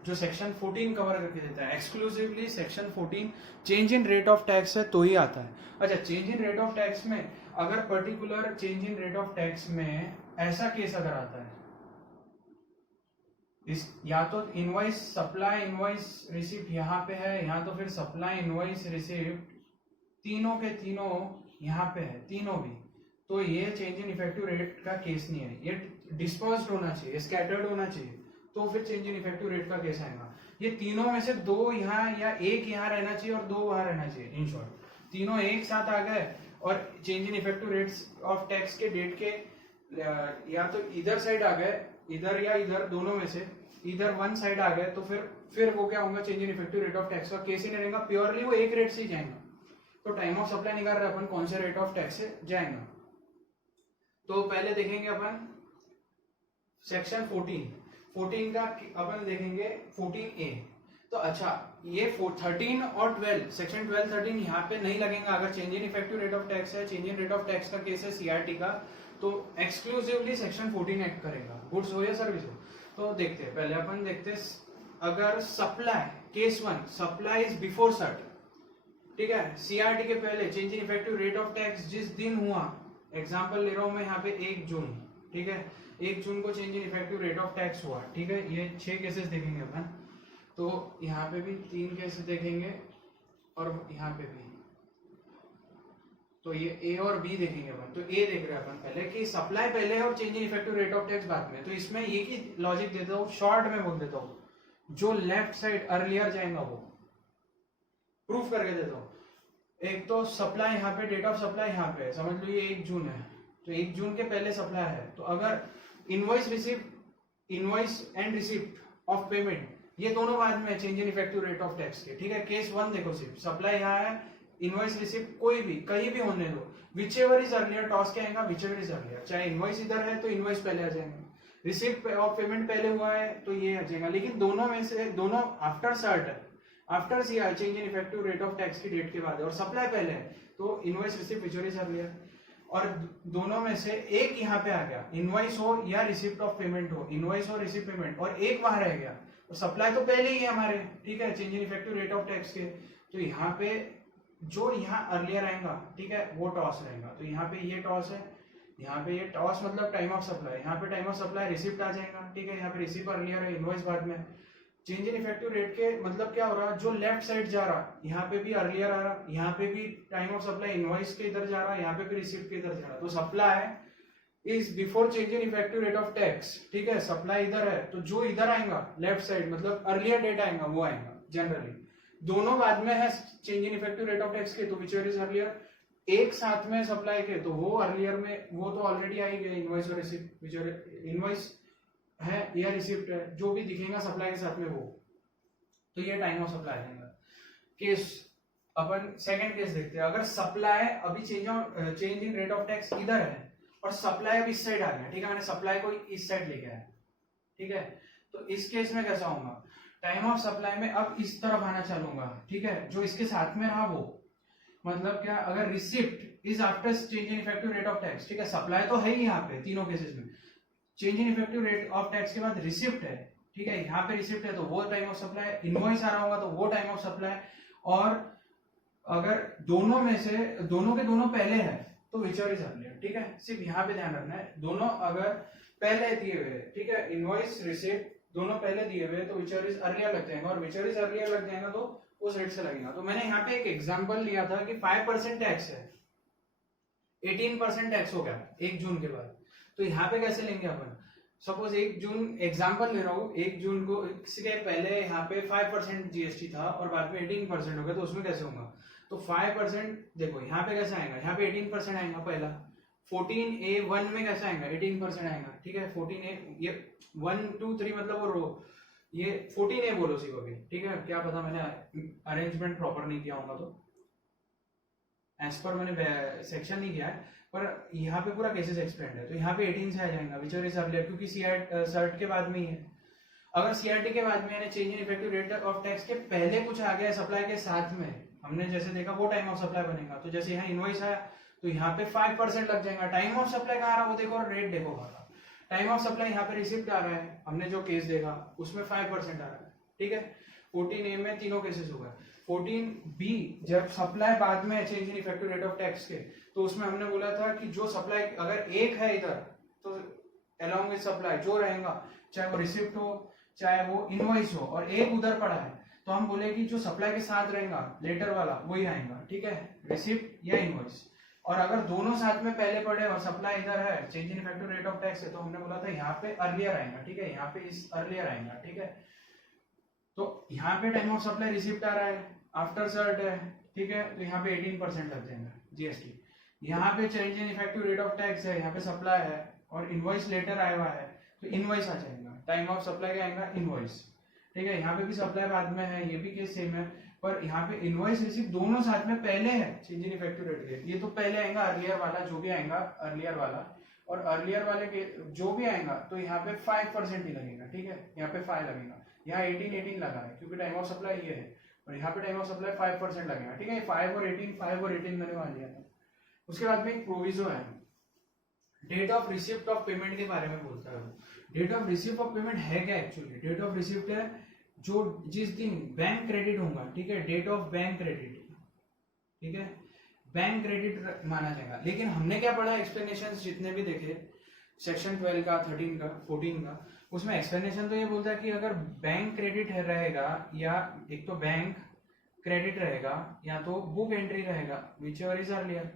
जो सेक्शन 14 कवर करके देता है, exclusively section 14 change in rate of tax है तो ही आता है। अच्छा, change in rate of tax में अगर particular change in rate of tax में ऐसा केस अगर आता है, इस या तो इनवॉइस सप्लाई इनवॉइस रिसिप्ट यहाँ पे है, या तो फिर सप्लाई इनवॉइस रिसिप्ट तीनों के तीनों यहाँ पे है, तीनों भी, तो ये चेंज इन इफेक्टिव रेट का केस नहीं है, ये डिस्पर्स्ड होना चाहिए, स्कैटर्ड होना चाहिए, तो फिर चेंज इन इफेक्टिव रेट का केस आएगा। ये तीनों में से 2 यहाँ या 1 यहाँ रहना चाहिए और 2 वहां रहना चाहिए, इन शॉर्ट तीनों एक साथ आ गए और change in effective rates of tax के डेट के या तो इधर साइड आ गए, इधर या इधर, दोनों में से इधर वन साइड आ गए, तो फिर वो क्या होगा, change in effective rate of tax का केस ही नहीं रहेगा, प्योरली वो एक रेट से ही जाएगा। तो टाइम ऑफ सप्लाई निकाल रहे अपन कौन से रेट ऑफ टैक्स से जाएगा, तो पहले देखेंगे अपन सेक्शन 14 का अपन देखेंगे 14A। तो अच्छा, ये 13 और 12 सेक्शन 12 13 यहाँ पे नहीं लगेगा अगर change in effective rate of tax है, change in rate of tax का केस है CRT का, तो एक्सक्लूसिवली सेक्शन 14 एक्ट करेगा, गुड्स हो या सर्विस हो। तो देखते हैं, पहले अपन देखते हैं अगर supply, case 1 supply is before CRT, ठीक है, CRT के पहले change in effective rate of tax जिस दिन हुआ, एग्जांपल ले रहा हूं मैं यहाँ पे 1 जून, ठीक है, 1 जून को change in effective rate of tax हुआ, ठीक है, ये 6 केसेस देखेंगे अपन, तो यहाँ पे भी 3 केसेस देखेंगे और यहाँ पे भी, तो ये ए और बी देखेंगे अपन। तो ए देख रहे हैं अपन पहले कि सप्लाई पहले है और change in effective rate of tax बाद में। तो इसमें ये की लॉजिक देता हूँ, शॉर्ट में बोल देता हूँ, जो लेफ्ट साइड अर्लियर जाएगा वो प्रूफ करके देता हूँ। एक तो सप्लाई यहाँ पे, डेट ऑफ सप्लाई यहाँ पे समझ लो ये 1 जून है, तो 1 जून के पहले सप्लाई है। तो अगर invoice and receipt of payment ये दोनों बाद में change in effective rate of tax के, ठीक है। केस 1 देखो, सिर्फ सप्लाई यहाँ है, इनवॉइस रिसिप्ट कोई भी कहीं भी होने दो, विचएवर इज अर्लियर, टॉस क्या आएगा, विचएवर इज अर्लियर। चाहे इनवॉइस इधर है तो इनवॉइस पहले आ जाएगा, रिसिप्ट ऑफ पेमेंट पहले हुआ है तो ये आ जाएगा। लेकिन दोनों में से दोनों आफ्टर सर्ट है, after CR change in effective rate of tax की डेट के बाद है, और सप्लाई पहले है तो invoice receipt whichever is earlier. और दोनों में से एक यहाँ पे आ गया, इनवॉइस हो या रिसिप्ट ऑफ पेमेंट हो, इनवॉइस और रिसिप्ट पेमेंट, और एक वहां रह गया, और सप्लाई तो पहले ही है हमारे, ठीक है, change in effective rate of tax के। तो यहाँ पे जो यहाँ अर्लियर आएगा, ठीक है, वो टॉस रहेगा। तो यहाँ पे ये टॉस है, यहाँ पे ये टॉस मतलब टाइम ऑफ सप्लाई, यहाँ पे टाइम ऑफ सप्लाई रिसिप्ट आ जाएगा, ठीक है। यहाँ पे रिसिप्ट अर्लियर है, इनवॉइस बाद में। चेंज इन इफेक्टिव रेट के मतलब क्या हो रहा है, जो लेफ्ट साइड जा रहा यहाँ पे भी अर्लियर आ रहा, यहाँ पे भी टाइम ऑफ सप्लाई इनवॉइस के इधर जा रहा, यहाँ पे भी रिसिप्ट के इधर जा रहा। तो supply is before change in effective rate of tax, ठीक है, सप्लाई इधर है, तो जो इधर आएगा लेफ्ट साइड मतलब अर्लियर डेट आएगा वो आएगा जनरली। दोनों बाद में है change in effective rate of tax के, तो विच इज अर्लियर। एक साथ में सप्लाई के तो वो अर्लियर में, वो तो ऑलरेडी आई गए, इनवॉइस और रिसिप्ट, विच इनवॉइस है या रिसिप्ट है, जो भी दिखेगा सप्लाई के साथ में वो, तो ये टाइम ऑफ सप्लाई आ जाएगा। केस अपन सेकंड केस देखते हैं। अगर सप्लाई अभी change in rate of tax इधर है और सप्लाई अब इस साइड आ गया, ठीक है, मैंने सप्लाई को इस साइड लेके आया, ठीक है। तो इस केस में कैसा होगा, टाइम ऑफ सप्लाई में अब इस तरफ आना चालूंगा, ठीक है, जो इसके साथ में रहा वो मतलब क्या, अगर receipt is after change in effective rate of tax, ठीक है, सप्लाई तो है ही यहाँ पे तीनों केसेस में, change in effective rate of tax के बाद रिसिप्ट है, ठीक है, यहाँ पे रिसिप्ट है तो वो टाइम ऑफ सप्लाई, इनवॉइस आ रहा होगा तो वो टाइम ऑफ सप्लाई। और अगर दोनों में से दोनों के दोनों पहले है तो विचएवर इज अर्लियर, ठीक है। सिर्फ यहाँ पे ध्यान रखना है, दोनों अगर पहले दिए हुए, ठीक है, इनवॉइस रिसिप्ट दोनों पहले दिए हुए तो विचएवर इज अर्लियर लग जाएगा, और विचएवर इज अर्लियर लग जाएगा तो उस रेट से लगेगा। तो मैंने यहाँ पे एक एग्जांपल लिया था कि 5% टैक्स है, 18% टैक्स हो गया 1 जून के बाद। तो यहाँ पे कैसे लेंगे अपन, सपोज 1 जून एग्जांपल ले रहा हूँ, 1 जून को इसके पहले यहाँ पे 5% जीएसटी था और बाद में 18% हो गया, तो उसमें कैसे होगा, तो 5% देखो यहाँ पे कैसे आएगा, यहाँ पे 18% आएगा पहला, 14A1 में कैसे आएगा 18% आएगा, ठीक है। 14A ये 1 2 3 मतलब वो रो, ये 14A बोलो सिर्फ अभी, ठीक है, क्या पता मैंने अरेंजमेंट प्रॉपर नहीं किया होगा, तो एज पर मैंने सेक्शन नहीं किया है, पर यहाँ पे पूरा केसेस एक्सप्लेन है। तो यहाँ पे 18 से आ जाएगा विचएवर इज अर्लियर, क्योंकि सर्ट के बाद में ही है। अगर सीआरटी के बाद में change in effective rate of tax के पहले कुछ आ गया सप्लाई के साथ में, हमने जैसे देखा वो टाइम ऑफ सप्लाई बनेगा। तो जैसे यहाँ इनवॉइस आया तो यहाँ पे 5% लग जाएगा। टाइम ऑफ सप्लाई कहाँ आ रहा है वो देखो और रेट देखो कहाँ। टाइम ऑफ सप्लाई यहाँ पे रिसिप्ट आ रहा है, हमने जो केस देखा उसमें 5% आ रहा है, ठीक है। 14A में तीनों केसेस हो गए। 14B जब सप्लाई बाद में change in effective rate of tax के, तो उसमें हमने बोला था कि जो सप्लाई अगर एक है इधर तो अलॉन्ग विद सप्लाई जो रहेगा, चाहे वो रिसिप्ट हो चाहे वो इनवॉइस हो, और एक उधर पड़ा है तो हम बोले कि जो सप्लाई के साथ रहेगा लेटर वाला वही आएगा, ठीक है, रिसिप्ट या इनवॉइस। और अगर दोनों साथ में पहले पड़े और सप्लाई इधर है, change in effective rate of tax है, तो हमने बोला था यहाँ पे अर्लियर आएगा, ठीक है, यहाँ पे इस अर्लियर आएगा, ठीक है। तो यहाँ पे टाइम ऑफ सप्लाई रिसिप्ट आ रहा है, आफ्टर सर्ट है, ठीक है, तो यहाँ पे 18% लग जाएगा जीएसटी। यहाँ पे change in effective rate of tax है, यहाँ पे सप्लाई है और इनवॉइस लेटर आया हुआ है तो इनवॉइस आ जाएगा, टाइम ऑफ सप्लाई का आएगा इनवॉइस, ठीक है। यहाँ पे भी सप्लाई बाद में है, ये भी केस सेम है, पर यहाँ पे इनवॉइस रिसिप्ट दोनों साथ में पहले है चेंज इन इफेक्टिव रेट के। ये तो पहले आएगा अर्लियर वाला, जो भी आएगा अर्लियर वाला, और अर्लियर वाले के जो भी आएगा तो यहाँ पे 5% ही लगेगा, ठीक है, यहाँ पे 5 लगेगा। यहाँ 18 लगा है क्योंकि टाइम ऑफ सप्लाई ये है, और यहाँ पे टाइम ऑफ सप्लाई 5% लगेगा, ठीक है। 5 और 18 मैंने मान लिया था। उसके बाद में एक प्रोविजो है, date of receipt of payment के बारे में बोलता है। Date of receipt of payment है क्या एक्चुअली? डेट ऑफ रिसिप्ट है जो जिस दिन बैंक क्रेडिट होगा, ठीक है, डेट ऑफ बैंक क्रेडिट, ठीक है, बैंक क्रेडिट माना जाएगा। लेकिन हमने क्या पढ़ा एक्सप्लेनेशन जितने भी देखे, सेक्शन 12 का, 13 का, 14 का, उसमें एक्सप्लेनेशन तो ये बोलता है कि अगर बैंक क्रेडिट रहेगा, या एक तो बैंक क्रेडिट रहेगा या तो बुक एंट्री रहेगा, विच एवर इज अर्लियर,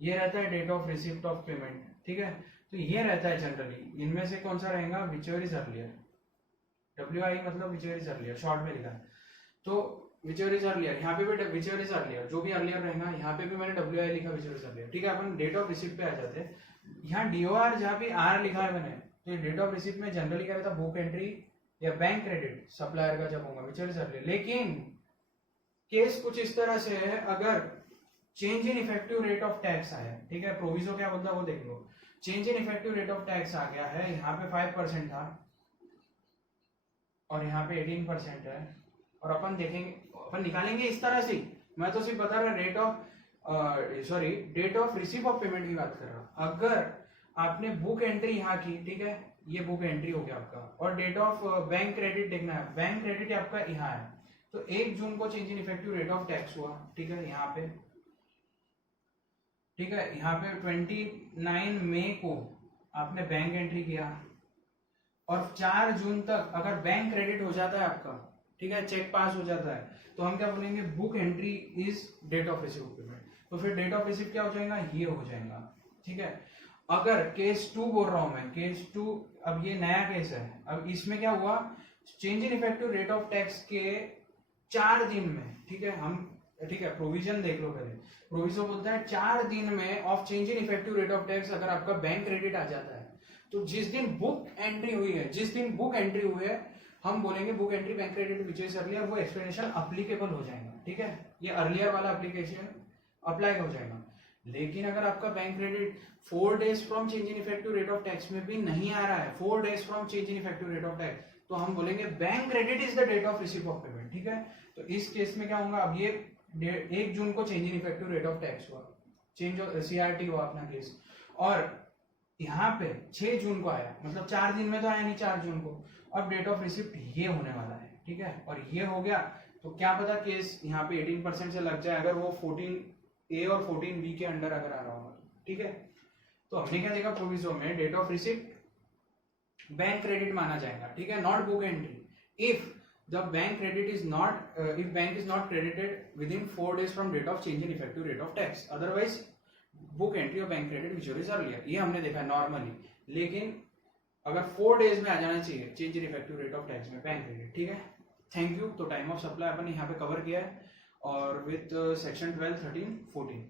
ये रहता है date of receipt of payment, ठीक है। तो ये रहता है जनरली, इनमें से कौन सा रहेगा, विचेवर इज अर्लियर, WI मतलब विचेवर इज अर्लियर, शॉर्ट में लिखा है। तो विचेवर इज अर्लियर, यहाँ पे भी विचेवर इज अर्लियर, जो भी अर्लियर रहेगा, यहाँ पे भी मैंने WI लिखा, विचेवर इज अर्लियर, ठीक है। अपन डेट ऑफ रिसिप्ट पे आ जाते हैं। यहाँ DOR जहाँ भी R लिखा है मैंने, तो डेट ऑफ रिसिप्ट में जनरली क्या रहता है, बुक एंट्री या बैंक क्रेडिट सप्लायर का जब होगा विचेवर इज अर्लियर। लेकिन केस कुछ इस तरह से है, अगर change in effective rate of tax आया, ठीक है, प्रोविजो क्या बोलता है वो देख लो। Change in effective rate of tax आ गया है, यहाँ पे 5% था और यहाँ पे 18% है, और अपन देखेंगे, अपन निकालेंगे इस तरह से। मैं तो सिर्फ बता रहा rate of date of receive of payment की बात कर रहा। अगर आपने बुक एंट्री यहाँ की, ठीक है, ये बुक एंट्री हो गया आपका, और डेट ऑफ बैंक क्रेडिट देखना है, बैंक क्रेडिट आपका यहाँ है, तो 1 जून को change in effective rate of tax हुआ, ठीक है, यहाँ पे, ठीक है। यहाँ पे 29 मई को आपने बैंक एंट्री किया, और 4 जून तक अगर बैंक क्रेडिट हो जाता है आपका, ठीक है, चेक पास हो जाता है, तो हम क्या बोलेंगे, book entry is date of receive payment. तो फिर डेट ऑफ रिसीव क्या हो जाएगा, ये हो जाएगा, ठीक है। अगर केस 2 बोल रहा हूं मैं, केस 2, अब ये नया केस है, अब इसमें क्या हुआ, change in effective rate of tax के 4 दिन में, ठीक है, हम, ठीक है, प्रोविजन देख लो पहले। प्रोविजन बोलता है 4 दिन में of change in effective rate of tax अगर आपका बैंक क्रेडिट आ जाता है, तो जिस दिन बुक एंट्री हुई है, जिस दिन बुक एंट्री हुई है, हम बोलेंगे book entry bank credit which is earlier, वो एक्सप्लेनेशन अप्लीकेबल हो जाएगा, ठीक है, ये अर्लियर वाला एप्लीकेशन अप्लाई हो जाएगा। लेकिन अगर आपका bank credit 4 days from change in effective rate of tax में भी नहीं आ रहा है, 4 days from change in effective rate of tax, तो हम बोलेंगे bank credit is the date of receive of payment, ठीक है। तो इस केस में क्या होगा, अब ये 1 जून को change in effective rate of tax हुआ, चेंज CRT हुआ अपना केस, और यहाँ पे 6 जून को आया, मतलब 4 दिन में तो आया नहीं 4 जून को, अब डेट ऑफ रिसिप्ट ये होने वाला है, ठीक है, और ये हो गया, तो क्या पता केस यहाँ पे 18% से लग जाए, अगर वो 14A और 14B के अंडर अगर आ रहा होगा, ठीक है। तो हमने क्या देखा, प्रोविजो में date of receipt bank credit माना जाएगा, ठीक है, not book entry, if the bank credit is not, if bank is not credited within 4 days from date of change in effective rate of tax, otherwise book entry और bank credit which is earlier, ये हमने देखा normally. लेकिन अगर 4 days में आ जाना चाहिए change in effective rate of tax में बैंक क्रेडिट, ठीक है। Thank you. तो टाइम ऑफ सप्लाई अपन यहाँ पे कवर किया है, और विथ सेक्शन 12, 13, 14।